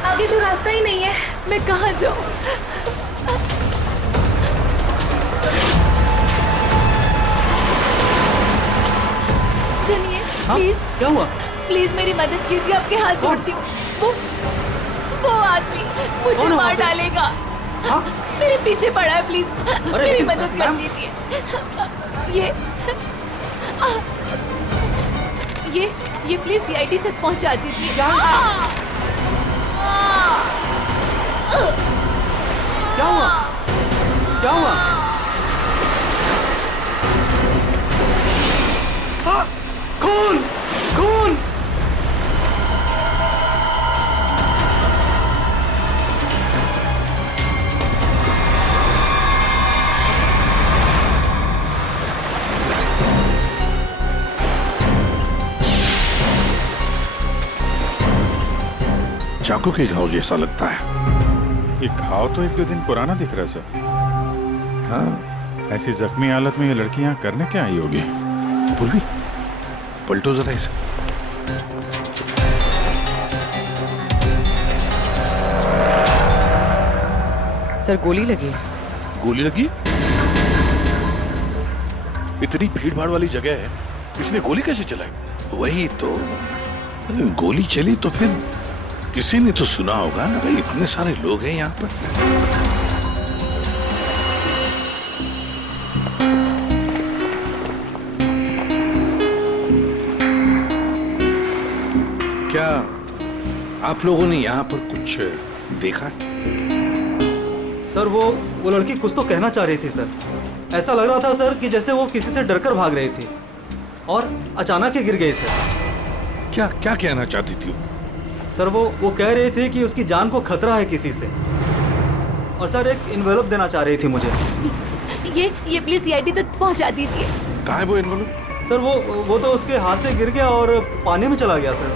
आगे तो रास्ता ही नहीं है, मैं कहाँ जाऊँ? सुनिए, प्लीज। क्या हुआ? प्लीज मेरी मदद कीजिए, आपके हाथ जोड़ती हूँ। वो आदमी मुझे मार डालेगा। हाँ? मेरे पीछे पड़ा है, प्लीज मेरी मदद कर दीजिए। ये प्लीज सीआईडी तक पहुंचा दीजिए। क्या हुआ? क्या हुआ? खून! खून! चाकू के घाव जैसा लगता है। ये घाव तो 1-2 दिन पुराना दिख रहा है सर। हाँ, ऐसी जख्मी हालत में ये लड़की यहाँ करने क्या आई होगी? पूर्वी, पलटो जरा इसे। सर गोली लगी है। गोली लगी? इतनी भीड़ भाड़ वाली जगह है, इसने गोली कैसे चलाई? वही तो, अगर गोली चली तो फिर किसी ने तो सुना होगा ना भाई, इतने सारे लोग हैं यहाँ पर। क्या आप लोगों ने यहाँ पर कुछ देखा? सर वो लड़की कुछ तो कहना चाह रही थी सर। ऐसा लग रहा था सर कि जैसे वो किसी से डरकर भाग रही थी और अचानक ही गिर गई सर। क्या क्या कहना चाहती थी वो? सर वो कह रही थी कि उसकी जान को खतरा है किसी से, और सर एक इन्वेलप देना चाह रही थी मुझे। ये प्लीज सीआईडी तक पहुंचा दीजिए। कहाँ है वो इन्वेलप? सर वो तो उसके हाथ से गिर गया और पानी में चला गया सर।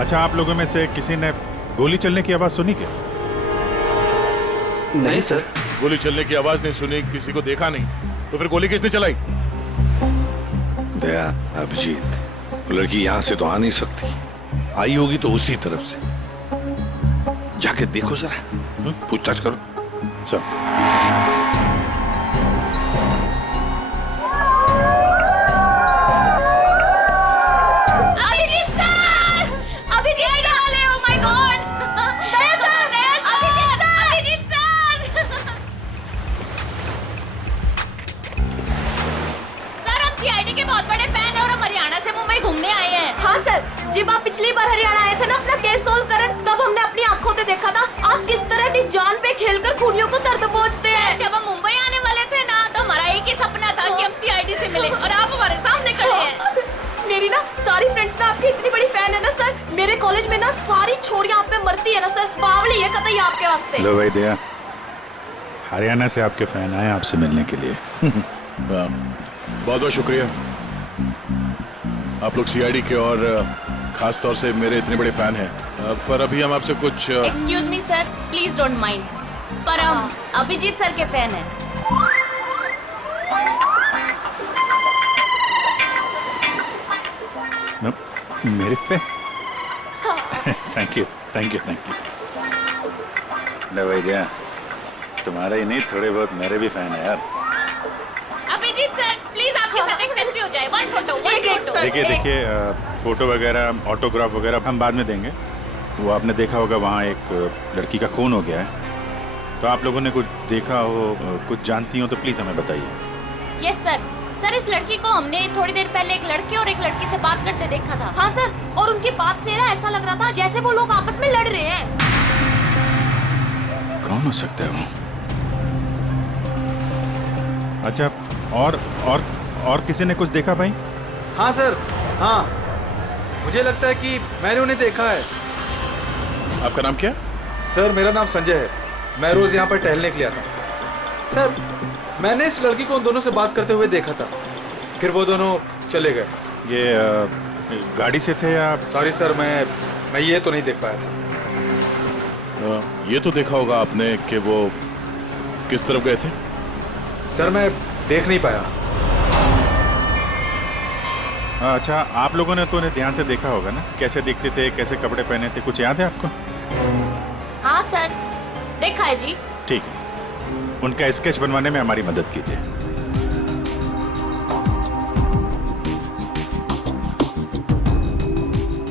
अच्छा, आप लोगों में से किसी ने गोली चलने की आवाज सुनी क्या? नहीं सर। गोली चलने की आवाज नहीं सुनी, किसी को देखा नहीं, तो फिर गोली किसने चलाई? दया, अभिजीत, वो लड़की यहाँ से तो आ नहीं सकती, आई होगी तो उसी तरफ से। जाके देखो जरा, पूछताछ करो। सर जब आप पिछली बार हरियाणा आए थे ना अपना केस सोल्व करने, तब हमने अपनी आंखों से देखा था आप किस तरह अपनी जान पे खेलकर खूनियों को दर्द पहुंचते हैं। जब हम मुंबई आने वाले थे ना, तो हमारा एक ही सपना था कि हम सीआईडी से मिले, और आप हमारे सामने खड़े हैं। मेरी ना सारी फ्रेंड्स ना आपकी इतनी बड़ी फैन है ना सर। मेरे कॉलेज में ना सारी छोरियां आप पे मरती है ना सर। बावली है कतई आपके वास्ते। लो भाई दया, हरियाणा से आपके फैन आए आपसे मिलने के लिए। बहुत बहुत शुक्रिया। आप लोग सीआईडी के और खास तौर से मेरे इतने बड़े फैन हैं, पर अभी हम आपसे कुछ excuse me sir, please don't mind, पर हम अभिजीत सर के फैन हैं। मेरे fan? Thank you thank you thank you. लो भाई दया, तुम्हारे ही नहीं थोड़े बहुत मेरे भी फैन है यार। अभिजीत सर प्लीज आपके साथ एक सेल्फी हो जाए, वन फोटो। देखिए फोटो वगैरह, ऑटोग्राफ वगैरह हम बाद में देंगे। वो आपने देखा होगा वहाँ एक लड़की का खून हो गया है, तो आप लोगों ने कुछ देखा हो, कुछ जानती हो तो प्लीज हमें बताइए। Yes sir. सर इस लड़की को हमने थोड़ी देर पहले एक लड़के और एक लड़की से बात करते देखा था। हाँ सर, और उनकी बात से ना ऐसा लग रहा था जैसे वो लोग आपस में लड़ रहे हैं। कौन हो सकता है वो? अच्छा, और किसी ने कुछ देखा भाई? हाँ सर, हाँ मुझे लगता है कि मैंने उन्हें देखा है। आपका नाम क्या? सर मेरा नाम संजय है, मैं रोज यहाँ पर टहलने के लिए आता हूँ। सर मैंने इस लड़की को उन दोनों से बात करते हुए देखा था, फिर वो दोनों चले गए। ये गाड़ी से थे या? सॉरी सर, मैं ये तो नहीं देख पाया था। ये तो देखा होगा आपने कि वो किस तरफ गए थे? सर मैं देख नहीं पाया। अच्छा, आप लोगों ने तो उन्हें ध्यान से देखा होगा ना, कैसे दिखते थे, कैसे कपड़े पहने थे, कुछ याद है आपको? हाँ सर, देखा है जी। ठीक है, उनका स्केच बनवाने में हमारी मदद कीजिए।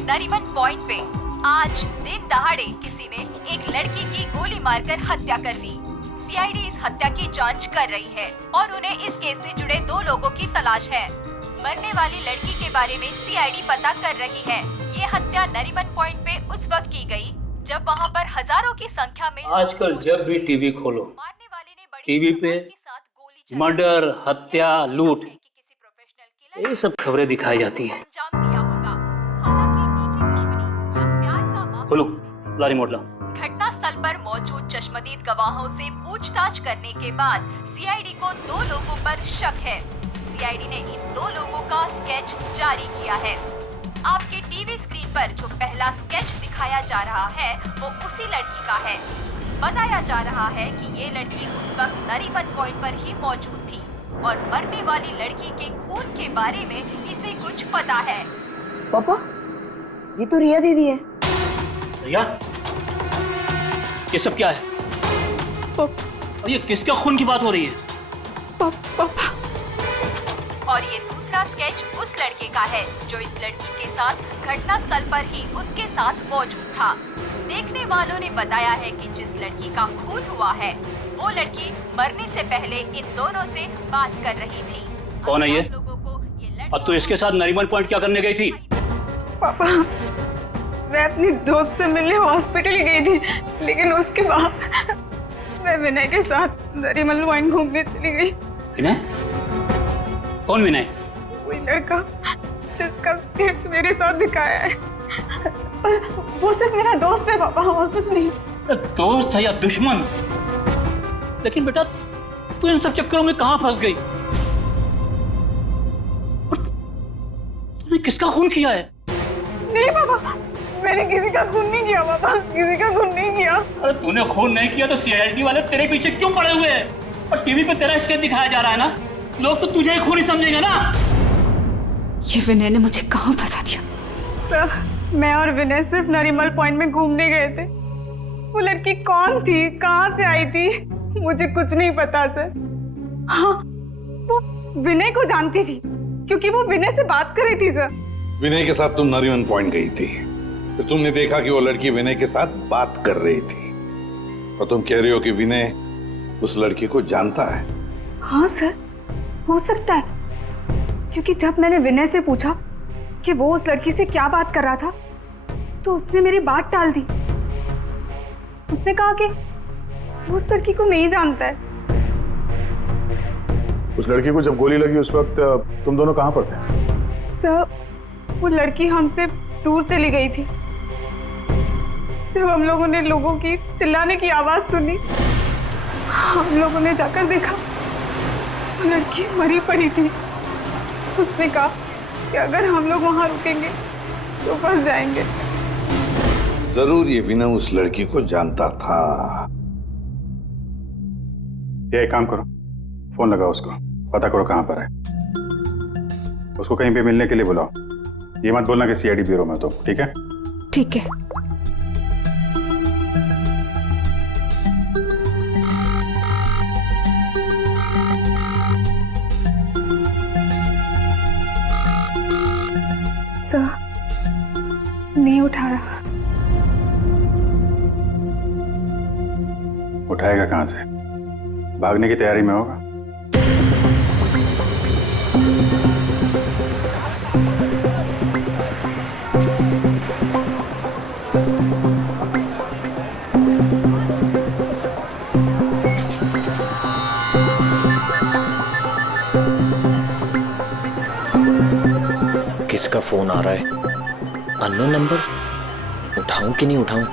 नरीमन पॉइंट पे आज दिन दहाड़े किसी ने एक लड़की की गोली मारकर हत्या कर दी। सीआईडी इस हत्या की जांच कर रही है और उन्हें इस केस से जुड़े 2 लोगों की तलाश है। मरने वाली लड़की के बारे में सीआईडी पता कर रही है। ये हत्या नरीमन पॉइंट पे उस वक्त की गई जब वहाँ पर हजारों की संख्या में आजकल जब भी टीवी खोलो, टीवी पे मर्डर, हत्या, लूट, ये सब खबरें दिखाई जाती हैं। खोलो, ला रिमोट ला। घटना स्थल पर मौजूद चश्मदीद गवाहों से पूछताछ करने के बाद सीआईडी को 2 लोगों पर शक है। सीआईडी ने इन 2 लोगों का स्केच जारी किया है। आपके टीवी स्क्रीन पर जो पहला स्केच दिखाया जा रहा है वो उसी लड़की का है। बताया जा रहा है कि ये लड़की उस वक्त नरीमन पॉइंट पर ही मौजूद थी और मरने वाली लड़की के खून के बारे में इसे कुछ पता है। पापा, ये तो रिया दीदी है। रिया, ये सब क्या है? और ये किसका खून की बात हो रही है? पापा। और ये दूसरा स्केच उस लड़के का है जो इस लड़की के साथ घटना स्थल पर ही उसके साथ मौजूद था। देखने वालों ने बताया है कि जिस लड़की का खून हुआ है वो लड़की मरने से पहले इन दोनों से बात कर रही थी। कौन है ये? और तू इसके साथ नरीमन पॉइंट क्या करने गई थी? पापा, मैं अपनी दोस्त से मिलने हॉस्पिटल गई थी, लेकिन उसके बाद मैं विनय के साथ नरीमन पॉइंट घूमने चली गई। विनय? कौन विनय? वही लड़का जिसका स्केच मेरे साथ दिखाया है। और वो सिर्फ मेरा दोस्त है पापा, और कुछ नहीं। दोस्त है या दुश्मन? लेकिन बेटा तू इन सब चक्करों में कहाँ फंस गई? तूने किसका खून किया है? नहीं पापा, मैंने किसी का खून नहीं किया पापा, किसी का खून नहीं किया। अरे तूने खून नहीं किया तो सीआईडी वाले तेरे पीछे क्यों पड़े हुए हैं? और टीवी पे तेरा स्केच दिखाया जा रहा है ना, लोग तो तुझे ही खूनी समझेंगे ना। ये विनय ने मुझे कहाँ फंसा दिया? सर, मैं और विनय सिर्फ नरीमन पॉइंट में घूमने गए थे। वो लड़की कौन थी, कहाँ से आई थी, मुझे कुछ नहीं पता सर। हाँ, वो विनय को जानती थी क्योंकि वो विनय से बात कर रही थी सर। विनय के साथ तुम नरीमन पॉइंट गई थी, तो तुमने देखा कि वो लड़की विनय के साथ बात कर रही थी, और तुम कह रही हो कि विनय उस लड़की को जानता है। हाँ सर, हो सकता है, क्योंकि जब मैंने विनय से पूछा कि वो उस लड़की से क्या बात कर रहा था, तो उसने मेरी बात टाल दी। उसने कहा कि वो उस लड़की को नहीं जानता है। उस लड़की को जब गोली लगी उस वक्त तुम दोनों कहाँ पर थे? सर, वो लड़की हमसे दूर चली गई थी। जब हम लोगों ने लोगों की चिल्लाने की आवाज सुनी, हम लोगों ने जाकर देखा वो लड़की मरी पड़ी थी। उसने कहा कि अगर हम लोग वहां रुकेंगे तो फंस जाएंगे। जरूर ये विनय उस लड़की को जानता था। ये एक काम करो, फोन लगाओ उसको, पता करो कहां पर है। उसको कहीं पे मिलने के लिए बुलाओ। ये मत बोलना कि सीआईडी ब्यूरो में, तो ठीक है? ठीक है। नहीं उठा रहा। उठाएगा कहां से? भागने की तैयारी में होगा। किसका फोन आ रहा है? Unknown number? उठाऊं कि नहीं उठाऊं?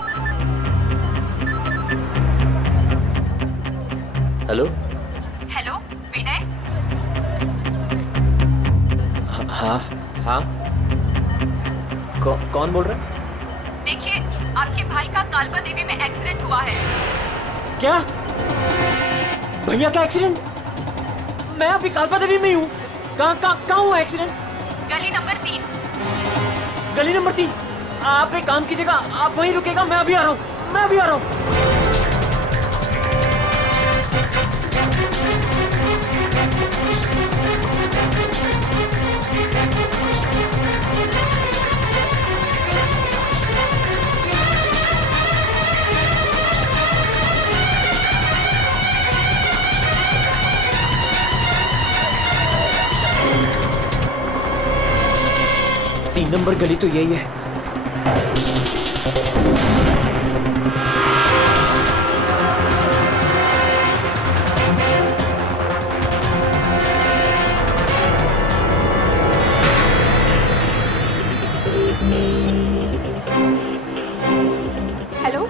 हेलो? हेलो विनय? हाँ हाँ, कौन बोल रहा है? देखिए, आपके भाई का कालबा देवी में एक्सीडेंट हुआ है। क्या? भैया का एक्सीडेंट? मैं अभी कालबा देवी में ही हूँ। कहाँ हुआ एक्सीडेंट? गली नंबर 3। गली नंबर 3? आप एक काम कीजिएगा, आप वहीं रुकेगा, मैं अभी आ रहा हूँ। तीन नंबर गली तो यही है। हेलो?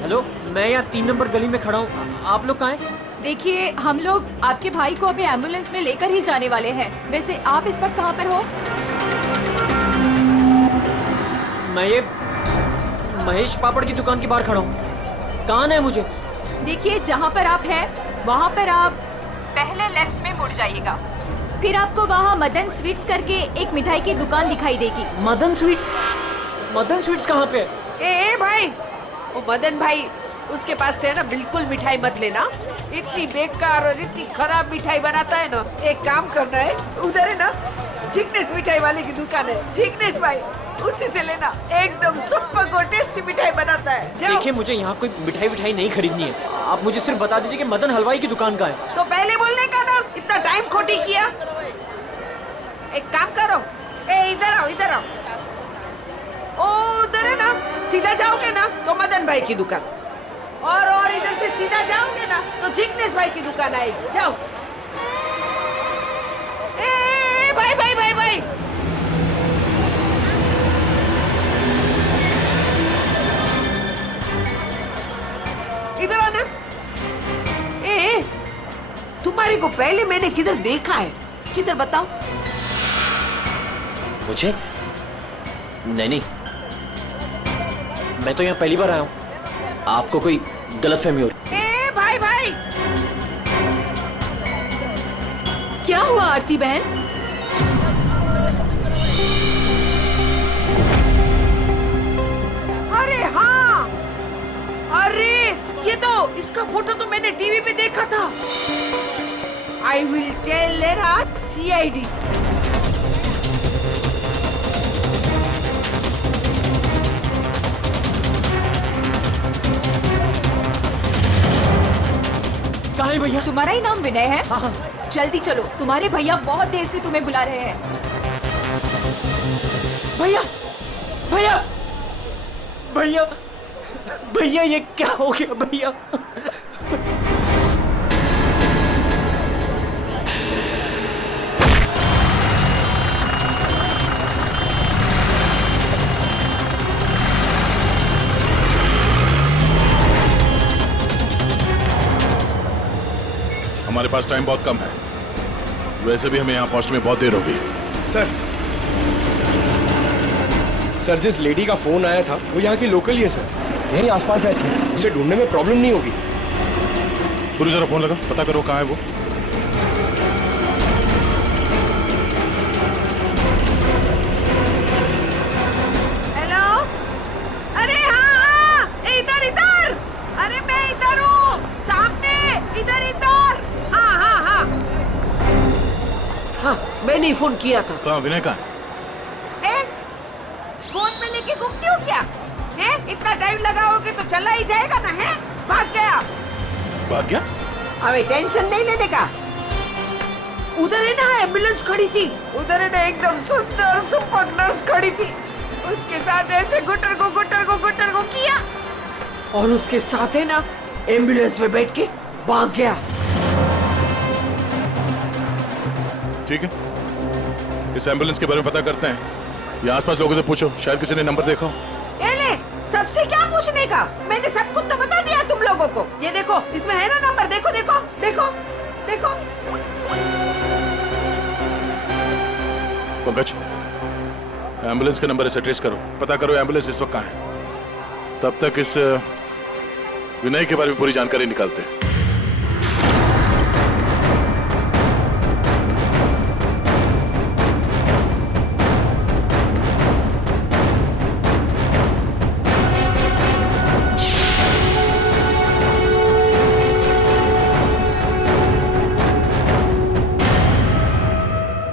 हेलो, मैं यहाँ 3 नंबर गली में खड़ा हूँ। आप लोग कहाँ हैं? देखिए, हम लोग आपके भाई को अभी एम्बुलेंस में लेकर ही जाने वाले हैं। वैसे आप इस वक्त कहाँ पर हो? मैं ये महेश पापड़ की दुकान के बाहर खड़ा हूँ। कहाँ है मुझे? देखिए, जहाँ पर आप हैं वहाँ पर आप पहले लेफ्ट में मुड़ जाइएगा। फिर आपको वहाँ मदन स्वीट्स करके एक मिठाई की दुकान दिखाई देगी। मदन स्वीट्स? मदन स्वीट्स कहाँ पे है? ए भाई, ओ मदन भाई, उसके पास से है ना बिल्कुल मिठाई मत लेना। इतनी बेकार और इतनी खराब मिठाई बनाता है ना। एक काम करना है, उधर है ना जिग्नेश मिठाई वाले की दुकान है, जिग्नेश भाई, उसी से लेना। एकदम सुपर को टेस्टी मिठाई बनाता है। देखिए मुझे यहाँ कोई मिठाई नहीं खरीदनी है। आप मुझे सिर्फ बता दीजिए कि मदन हलवाई की दुकान का है। तो पहले बोलने का ना, इतना टाइम खोटी किया। एक काम करो, इधर आओ, इधर आओ। ओ उधर है ना, सीधा जाओगे ना तो मदन भाई की दुकान, और इधर से सीधा जाओगे ना तो जिग्नेश भाई की दुकान आएगी। जाओ। ए भाई भाई भाई भाई, इधर आना। ए तुम्हारे को पहले मैंने किधर देखा है? किधर बताओ? मुझे नहीं, मैं तो यहाँ पहली बार आया हूँ। आपको कोई गलतफहमी हो रही। ए भाई भाई, क्या हुआ आरती बहन? अरे हाँ, अरे ये तो इसका फोटो तो मैंने टीवी पे देखा था। I will tell CID। कहाँ है भैया? तुम्हारा ही नाम विनय है? हाँ। जल्दी चलो, तुम्हारे भैया बहुत देर से तुम्हें बुला रहे हैं। भैया भैया भैया भैया, ये क्या हो गया भैया? हमारे पास टाइम बहुत कम है, वैसे भी हमें यहाँ पहुंचने में बहुत देर होगी। सर जिस लेडी का फोन आया था वो यहाँ की लोकल ही है सर, यहीं आसपास रहती है, उसे ढूंढने में प्रॉब्लम नहीं होगी। पूरी जरा फोन लगा, पता करो कहाँ है वो। हेलो, अरे हाँ, इधर इधर, अरे मैं इधर हूँ, सामने, इधर इधर। हाँ, मैंने ही फोन किया था। कहाँ विनय कहाँ? फोन में लेके घूमती हो क्या? है? इतना टाइम लगाओगे तो चला ही जाएगा ना, है? भाग गया। भाग गया? अबे टेंशन नहीं लेने का। उधर है ना एम्बुलेंस खड़ी थी, उधर है ना एकदम सुंदर सुपर नर्स खड़ी थी, उसके साथ ऐसे गुटर को किया, और उसके साथ है ना एम्बुलेंस में बैठ के भाग गया। ठीक है, इस एम्बुलेंस के बारे में पता करते हैं। ये आसपास लोगों से पूछो, शायद किसी ने नंबर देखा हो। ये ले, सबसे क्या पूछने का? मैंने सब कुछ तो बता दिया तुम लोगों को। ये देखो, इसमें है ना नंबर, देखो देखो देखो देखो। पंकज, एम्बुलेंस का नंबर इसे ट्रेस करो, पता करो एम्बुलेंस इस वक्त कहाँ है। तब तक इस विनय के बारे में पूरी जानकारी निकालते हैं।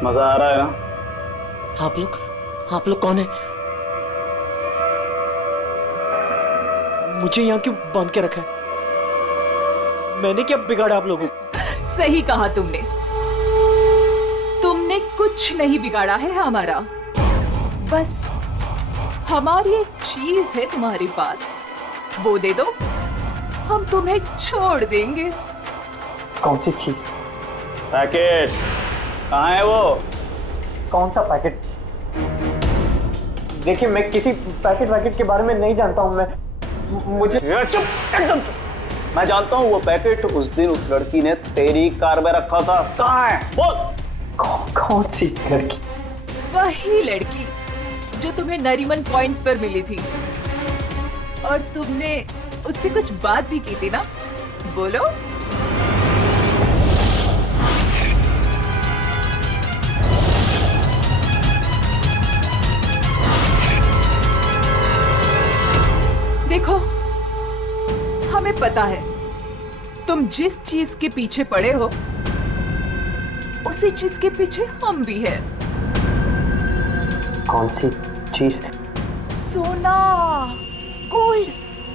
मजा आ रहा है ना? आप लोग कौन है? मुझे यहाँ क्यों बांध के रखा है? मैंने क्या बिगाड़ा आप लोगों को? सही कहा तुमने कुछ नहीं बिगाड़ा है हमारा, बस हमारी एक चीज है तुम्हारे पास, वो दे दो, हम तुम्हें छोड़ देंगे। कौन सी चीज? पैकेट कहाँ है वो? कौन सा पैकेट? देखिए मैं किसी पैकेट के बारे में नहीं जानता हूँ। मैं मुझे चुप, एकदम चुप। मैं जानता हूँ वो पैकेट उस दिन उस लड़की ने तेरी कार में रखा था। कहाँ है बोल? कौन सी लड़की? वही लड़की जो तुम्हें नरीमन पॉइंट पर मिली थी और तुमने उससे कुछ बात भी की थी ना, बोलो। देखो हमें पता है तुम जिस चीज के पीछे पड़े हो उसी चीज के पीछे हम भी हैं। कौन सी चीज? सोना, गोल्ड,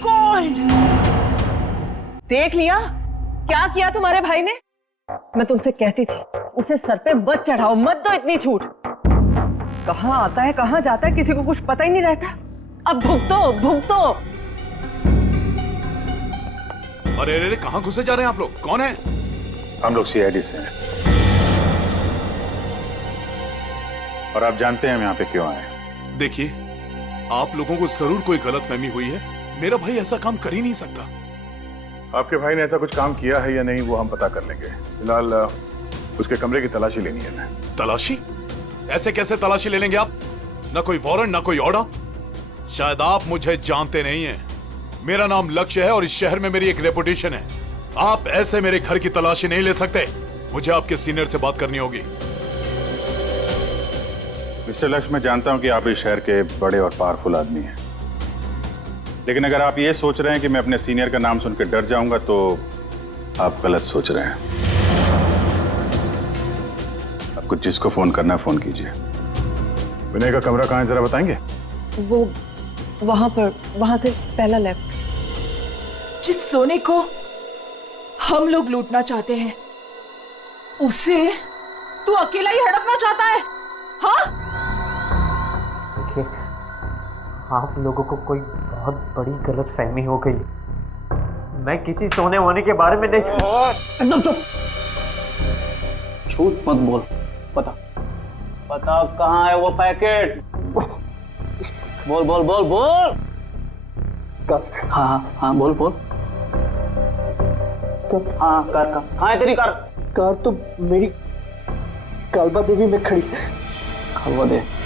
गोल्ड। देख लिया क्या किया तुम्हारे भाई ने? मैं तुमसे कहती थी उसे सर पे मत चढ़ाओ, मत दो इतनी छूट। कहाँ आता है कहाँ जाता है किसी को कुछ पता ही नहीं रहता। अब भुगतो भुगतो। अरे अरे कहाँ घुसे जा रहे हैं आप लोग? कौन है? हम लोग सीआईडी से हैं और आप जानते हैं हम यहाँ पे क्यों आए। देखिए, आप लोगों को जरूर कोई गलतफहमी हुई है। मेरा भाई ऐसा काम कर ही नहीं सकता। आपके भाई ने ऐसा कुछ काम किया है या नहीं वो हम पता कर लेंगे। फिलहाल उसके कमरे की तलाशी लेनी है। तलाशी? ऐसे कैसे तलाशी ले लेंगे आप? ना कोई वारंट ना कोई ऑर्डर। शायद आप मुझे जानते नहीं हैं। मेरा नाम लक्ष्य है और इस शहर में मेरी एक रेपुटेशन है। आप ऐसे मेरे घर की तलाशी नहीं ले सकते। मुझे आपके सीनियर से बात करनी होगी। मिस्टर लक्ष्य, मैं जानता हूं कि आप इस शहर के बड़े और पावरफुल आदमी हैं, लेकिन अगर आप ये सोच रहे हैं कि मैं अपने सीनियर का नाम सुनकर डर जाऊंगा तो आप गलत सोच रहे हैं। आपको जिसको फोन करना है फोन कीजिए। विनय का कमरा कहाँ है जरा बताएंगे? वो वहां पर, वहां से पहला लेफ्ट। जिस सोने को हम लोग लूटना चाहते हैं उसे तू अकेला ही हड़पना चाहता है? हाँ? देखिए, आप लोगों को कोई बहुत बड़ी गलतफहमी हो गई। मैं किसी सोने वोने के बारे में नहीं। एकदम चुप। झूठ मत बोल। बता बता कहाँ है वो पैकेट? बोल बोल बोल बोल। हाँ हाँ बोल बोल। हाँ कार कहाँ है तेरी कार? कार तो मेरी कालबा देवी में खड़ी। कालबा देवी?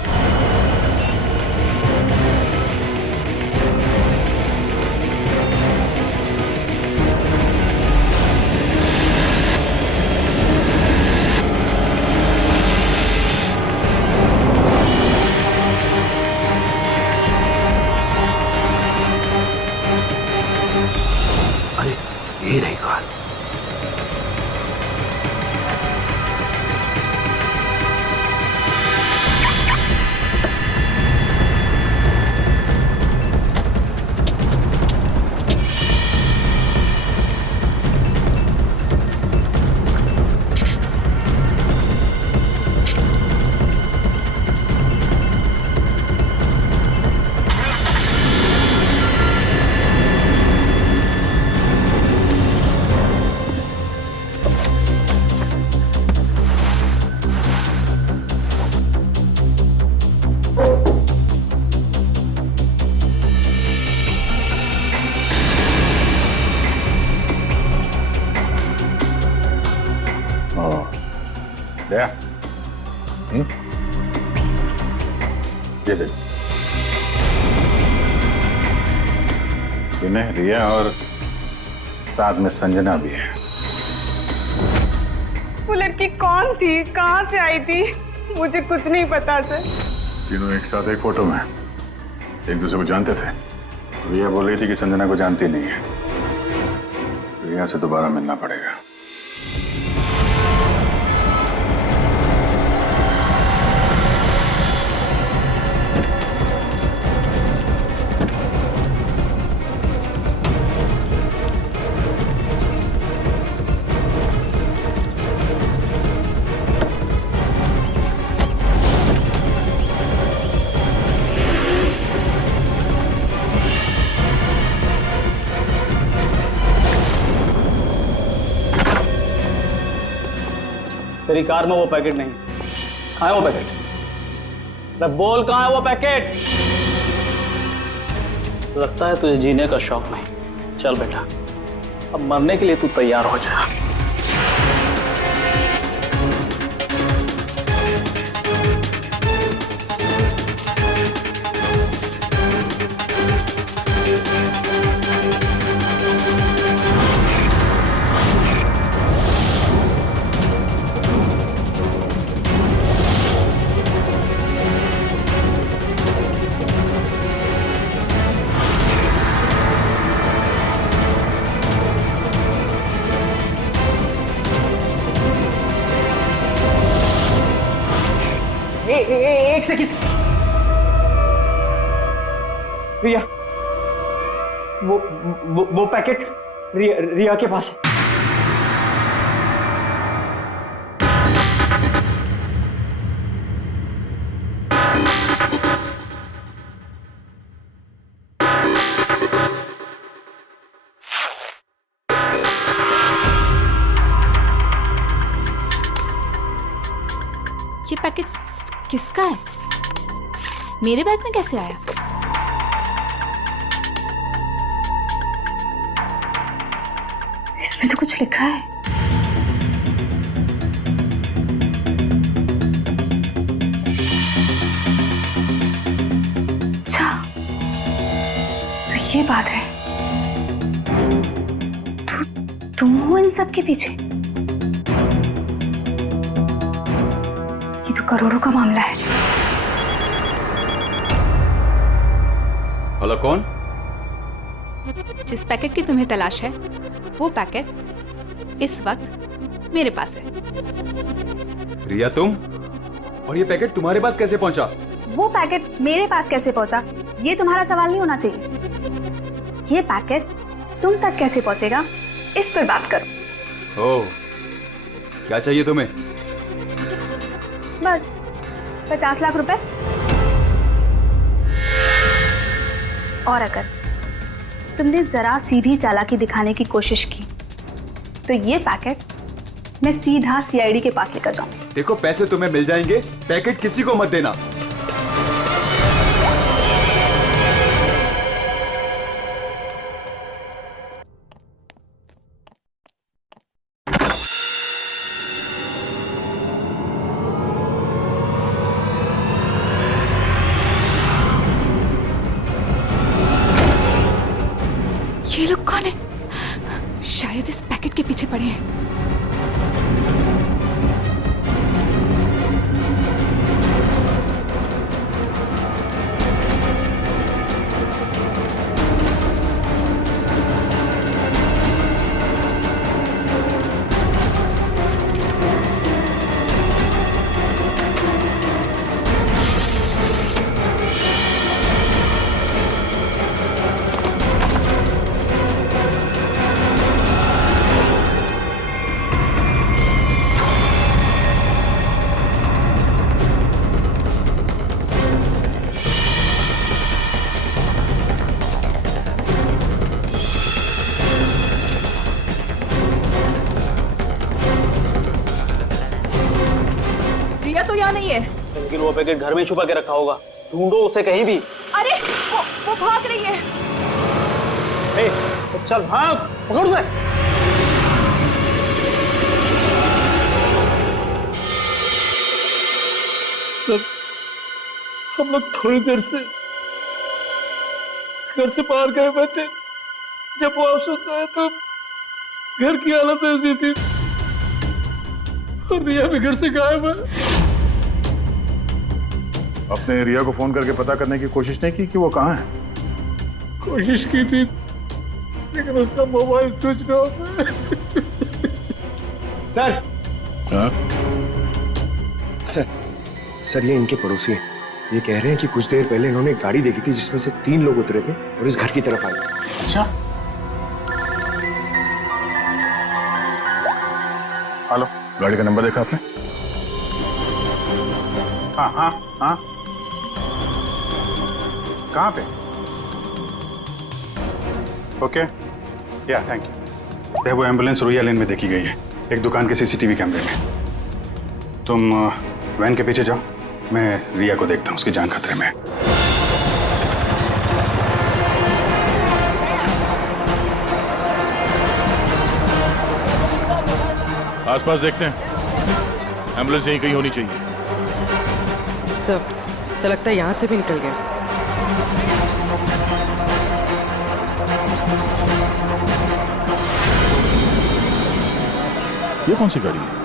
ये रही कार। ये देख, विनय, रिया और साथ में संजना भी है। वो लड़की कौन थी, कहाँ से आई थी? मुझे कुछ नहीं पता सर। तीनों एक साथ एक फोटो में एक दूसरे को जानते थे। रिया बोल रही थी कि संजना को जानती नहीं है। रिया से दोबारा मिलना पड़ेगा। तेरी कार में वो पैकेट नहीं। कहाँ है वो पैकेट? अरे बोल कहाँ है वो पैकेट? लगता है तुझे जीने का शौक नहीं। चल बेटा, अब मरने के लिए तू तैयार हो जा। एक सेकंड रिया, वो पैकेट रिया के पास है। ये पैकेट किसका है? मेरे बैग में कैसे आया? इसमें तो कुछ लिखा है। अच्छा, तो ये बात है। तुम हो इन सब के पीछे? तो करोड़ों का मामला है। हेलो, कौन? जिस पैकेट की तुम्हें तलाश है वो पैकेट इस वक्त मेरे पास है। रिया, तुम? और ये पैकेट तुम्हारे पास कैसे पहुंचा? वो पैकेट मेरे पास कैसे पहुंचा ये तुम्हारा सवाल नहीं होना चाहिए। ये पैकेट तुम तक कैसे पहुंचेगा इस पर बात करो। ओह, क्या चाहिए तुम्हें? बस 50 लाख रुपए। और अगर तुमने जरा सी भी चालाकी दिखाने की कोशिश की तो ये पैकेट मैं सीधा सीआईडी के पास लेकर जाऊं। देखो, पैसे तुम्हें मिल जाएंगे, पैकेट किसी को मत देना। ये लोग कौन है? शायद इस पैकेट के पीछे पड़े हैं। तो यहाँ नहीं है। लेकिन वो पैकेट घर में छुपा के रखा होगा, ढूंढो उसे कहीं भी। अरे वो भाग रही है। ए, तो चल भाग, पकड़ उसे। सर, हम लोग थोड़ी देर से घर से बाहर गए बैठे, जब वापस आए तो घर की हालत ऐसी थी और रिया भी घर से गायब है। अपने रिया को फोन करके पता करने की कोशिश नहीं की कि वो कहाँ है? कोशिश की थी लेकिन उसका मोबाइल स्विच ऑफ है। सर, सर ये इनके पड़ोसी हैं। ये कह रहे हैं कि कुछ देर पहले इन्होंने एक गाड़ी देखी थी जिसमें से 3 लोग उतरे थे और इस घर की तरफ आए। अच्छा, हेलो, गाड़ी का नंबर देखा आपने? हाँ हाँ हाँ, कहाँ पे? ओके, या थैंक यू। वो एम्बुलेंस रोया लेन में देखी गई है, एक दुकान के सीसीटीवी कैमरे में। तुम वैन के पीछे जाओ, मैं रिया को देखता हूँ, उसकी जान खतरे में है। आसपास देखते हैं, एम्बुलेंस यहीं कहीं होनी चाहिए। सर लगता है यहाँ से भी निकल गया। ये कौन सी गाड़ी है?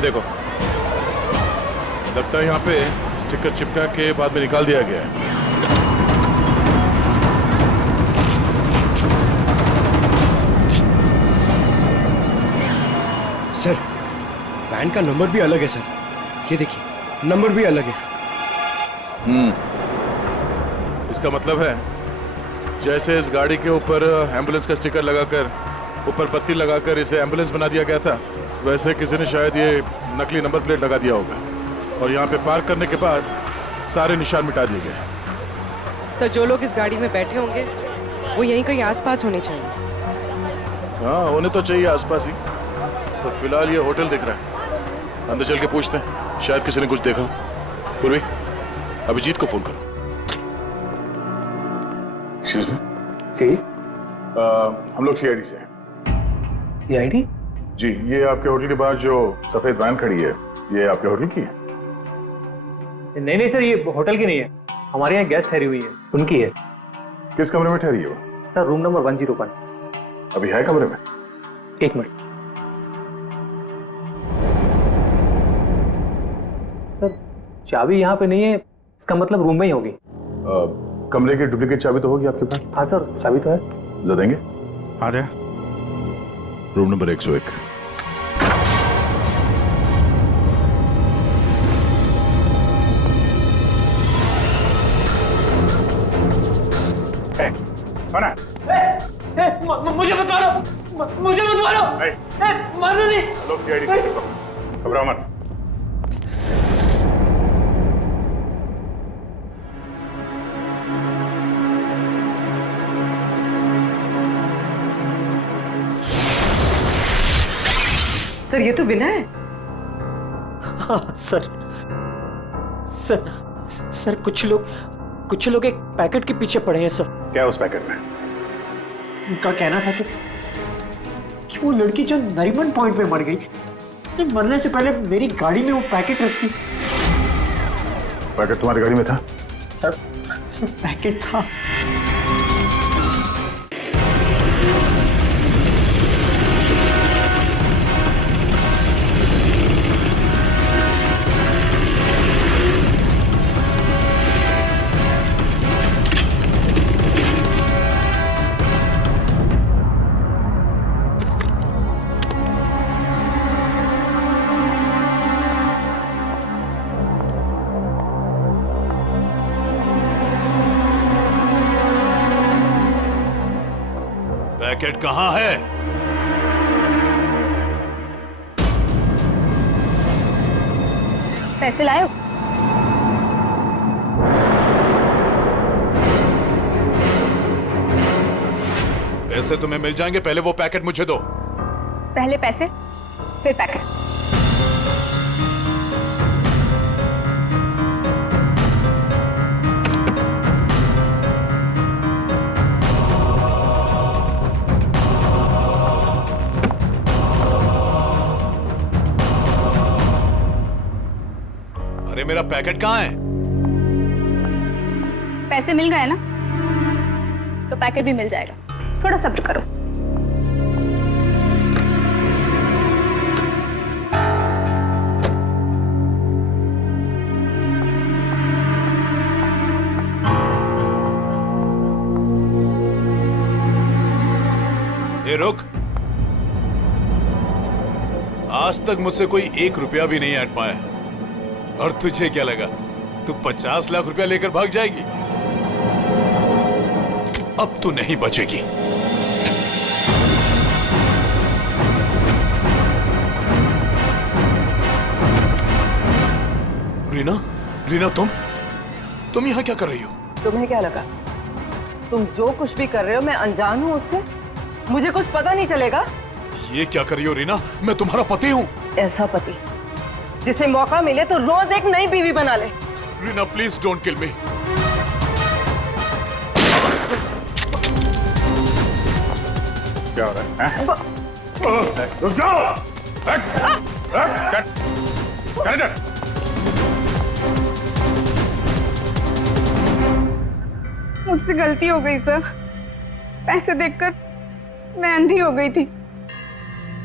ये देखो, लगता है यहाँ पे स्टिकर चिपका के बाद में निकाल दिया गया है। सर, वैन का नंबर भी अलग है सर। ये देखिए, नंबर भी अलग है। इसका मतलब है जैसे इस गाड़ी के ऊपर एम्बुलेंस का स्टिकर लगाकर, ऊपर पत्ती लगाकर इसे एम्बुलेंस बना दिया गया था, वैसे किसी ने शायद ये नकली नंबर प्लेट लगा दिया होगा और यहाँ पे पार्क करने के बाद सारे निशान मिटा दिए गए। सर, जो लोग इस गाड़ी में बैठे होंगे वो यहीं कहीं आसपास होने चाहिए। हाँ, होने तो चाहिए आसपास ही। तो फिलहाल ये होटल दिख रहा है, अंदर चल के पूछते हैं, शायद किसी ने कुछ देखा। पूर्वी, अभिजीत को फोन करो। हम लोग सीआईडी से हैं। सीआईडी? जी, ये आपके होटल के बाहर जो सफेद वैन खड़ी है, ये आपके होटल की है? नहीं नहीं सर, ये होटल की नहीं है, हमारे यहाँ गेस्ट ठहरी हुई है, उनकी है। किस कमरे में ठहरी है वो? Sir, room number 101। अभी है कमरे में? एक मिनट सर, चाबी यहाँ पे नहीं है, इसका मतलब रूम में ही होगी। कमरे की डुप्लीकेट चाबी तो होगी आपके पास? हाँ सर, चाबी तो है। जो देंगे? आ जाए। Room number 101। मुझे मत मारो, मुझे मत मारो, मारो नहीं। लोग सीआईडी से घबराओ मत। सर, ये तो बिना है। हाँ सर, सर कुछ लोग एक पैकेट के पीछे पड़े हैं सर। क्या उस पैकेट में? उनका कहना था कि वो लड़की जो नरीमन पॉइंट पे मर गई, उसने मरने से पहले मेरी गाड़ी में वो पैकेट रखी। पैकेट तुम्हारी गाड़ी में था? सर पैकेट था। पैकेट कहाँ है? पैसे लाए हो? पैसे तुम्हें मिल जाएंगे, पहले वो पैकेट मुझे दो। पहले पैसे, फिर पैकेट। अरे मेरा पैकेट कहाँ है? पैसे मिल गए ना, तो पैकेट भी मिल जाएगा। थोड़ा सब्र करो। ए रुक, आज तक मुझसे कोई 1 रुपया भी नहीं हट पाया, और तुझे क्या लगा तू 50 लाख रुपया लेकर भाग जाएगी? अब तू नहीं बचेगी। रीना, तुम यहाँ क्या कर रही हो? तुम्हें क्या लगा तुम जो कुछ भी कर रहे हो मैं अनजान हूँ उससे? मुझे कुछ पता नहीं चलेगा? ये क्या कर रही हो रीना? मैं तुम्हारा पति हूँ। ऐसा पति जिसे मौका मिले तो रोज एक नई बीवी बना ले। रीना प्लीज डोंट किल मी। क्या हो रहा है? रुक जाओ! मुझसे गलती हो गई सर। पैसे देखकर मैं अंधी हो गई थी।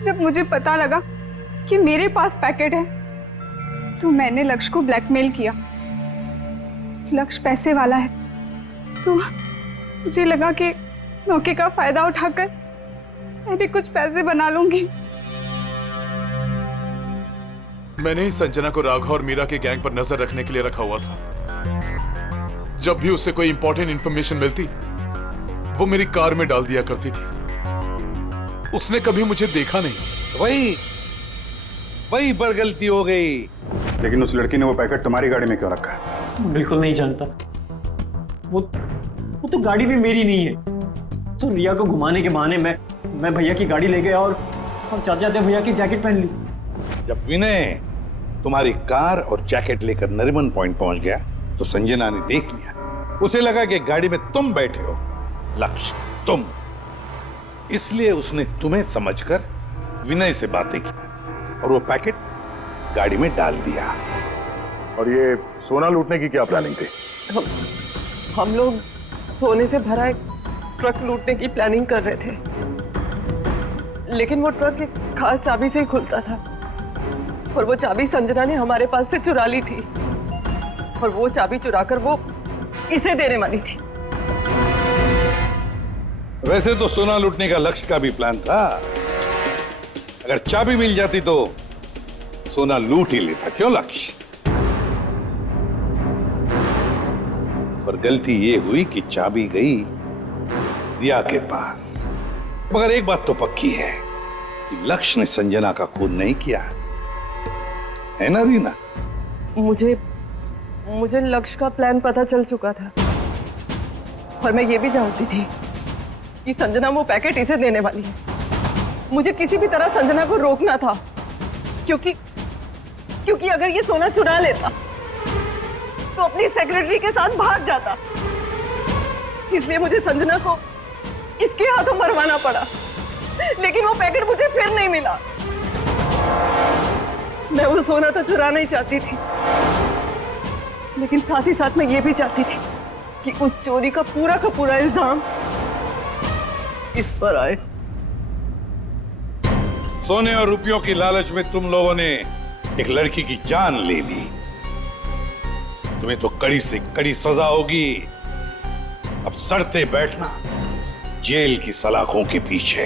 जब मुझे पता लगा कि मेरे पास पैकेट है, तो मैंने लक्ष्य को ब्लैकमेल किया। लक्ष्य पैसे वाला है, तो मुझे लगा कि मौके का फायदा उठाकर मैं भी कुछ पैसे बना लूंगी। मैंने ही संजना को राघव और मीरा के गैंग पर नजर रखने के लिए रखा हुआ था। जब भी उसे कोई इंपॉर्टेंट इंफॉर्मेशन मिलती, वो मेरी कार में डाल दिया करती थी। उसने कभी मुझे देखा नहीं। वही पर गलती हो गई। लेकिन उस लड़की ने वो पैकेट तुम्हारी गाड़ी में क्यों रखा है? बिल्कुल नहीं जानता। वो तो गाड़ी भी मेरी नहीं है। तो रिया को घुमाने के बहाने मैं भैया की गाड़ी ले गया और जाते जाते भैया की जैकेट पहन ली। जब विनय तुम्हारी कार और जैकेट लेकर नरीमन पॉइंट पहुंच गया तो संजना ने देख लिया। उसे लगा कि गाड़ी में तुम बैठे हो, लक्ष्य तुम। इसलिए उसने तुम्हें समझकर विनय से बातें की और वो पैकेट गाड़ी में डाल दिया। और ये सोना लूटने की क्या प्लानिंग थी? हम लोग सोने से भरा एक ट्रक लूटने की प्लानिंग कर रहे थे, लेकिन वो ट्रक एक खास चाबी से ही खुलता था और वो चाबी संजना ने हमारे पास से चुरा ली थी और वो चाबी चुराकर वो इसे देने वाली थी। वैसे तो सोना लूटने का लक्ष्य का भी प्लान था। अगर चाबी मिल जाती तो सोना लूट ही लेता, क्यों लक्ष्य? पर गलती ये हुई कि चाबी गई दिया के पास। मगर एक बात तो पक्की है कि लक्ष्य ने संजना का खून नहीं किया, है ना रीना? मुझे लक्ष्य का प्लान पता चल चुका था और मैं ये भी जानती थी कि संजना वो पैकेट इसे देने वाली है। मुझे किसी भी तरह संजना को रोकना था, क्योंकि अगर ये सोना चुरा लेता तो अपनी सेक्रेटरी के साथ भाग जाता। इसलिए मुझे संजना को इसके हाथों मरवाना पड़ा, लेकिन वो पैकेट मुझे फिर नहीं मिला। मैं वो सोना तो चुराना ही चाहती थी, लेकिन साथ ही साथ मैं ये भी चाहती थी कि उस चोरी का पूरा इल्जाम इस पर आए। सोने और रुपयों की लालच में तुम लोगों ने एक लड़की की जान ले ली। तुम्हें तो कड़ी से कड़ी सजा होगी। अब सड़ते बैठना जेल की सलाखों के पीछे।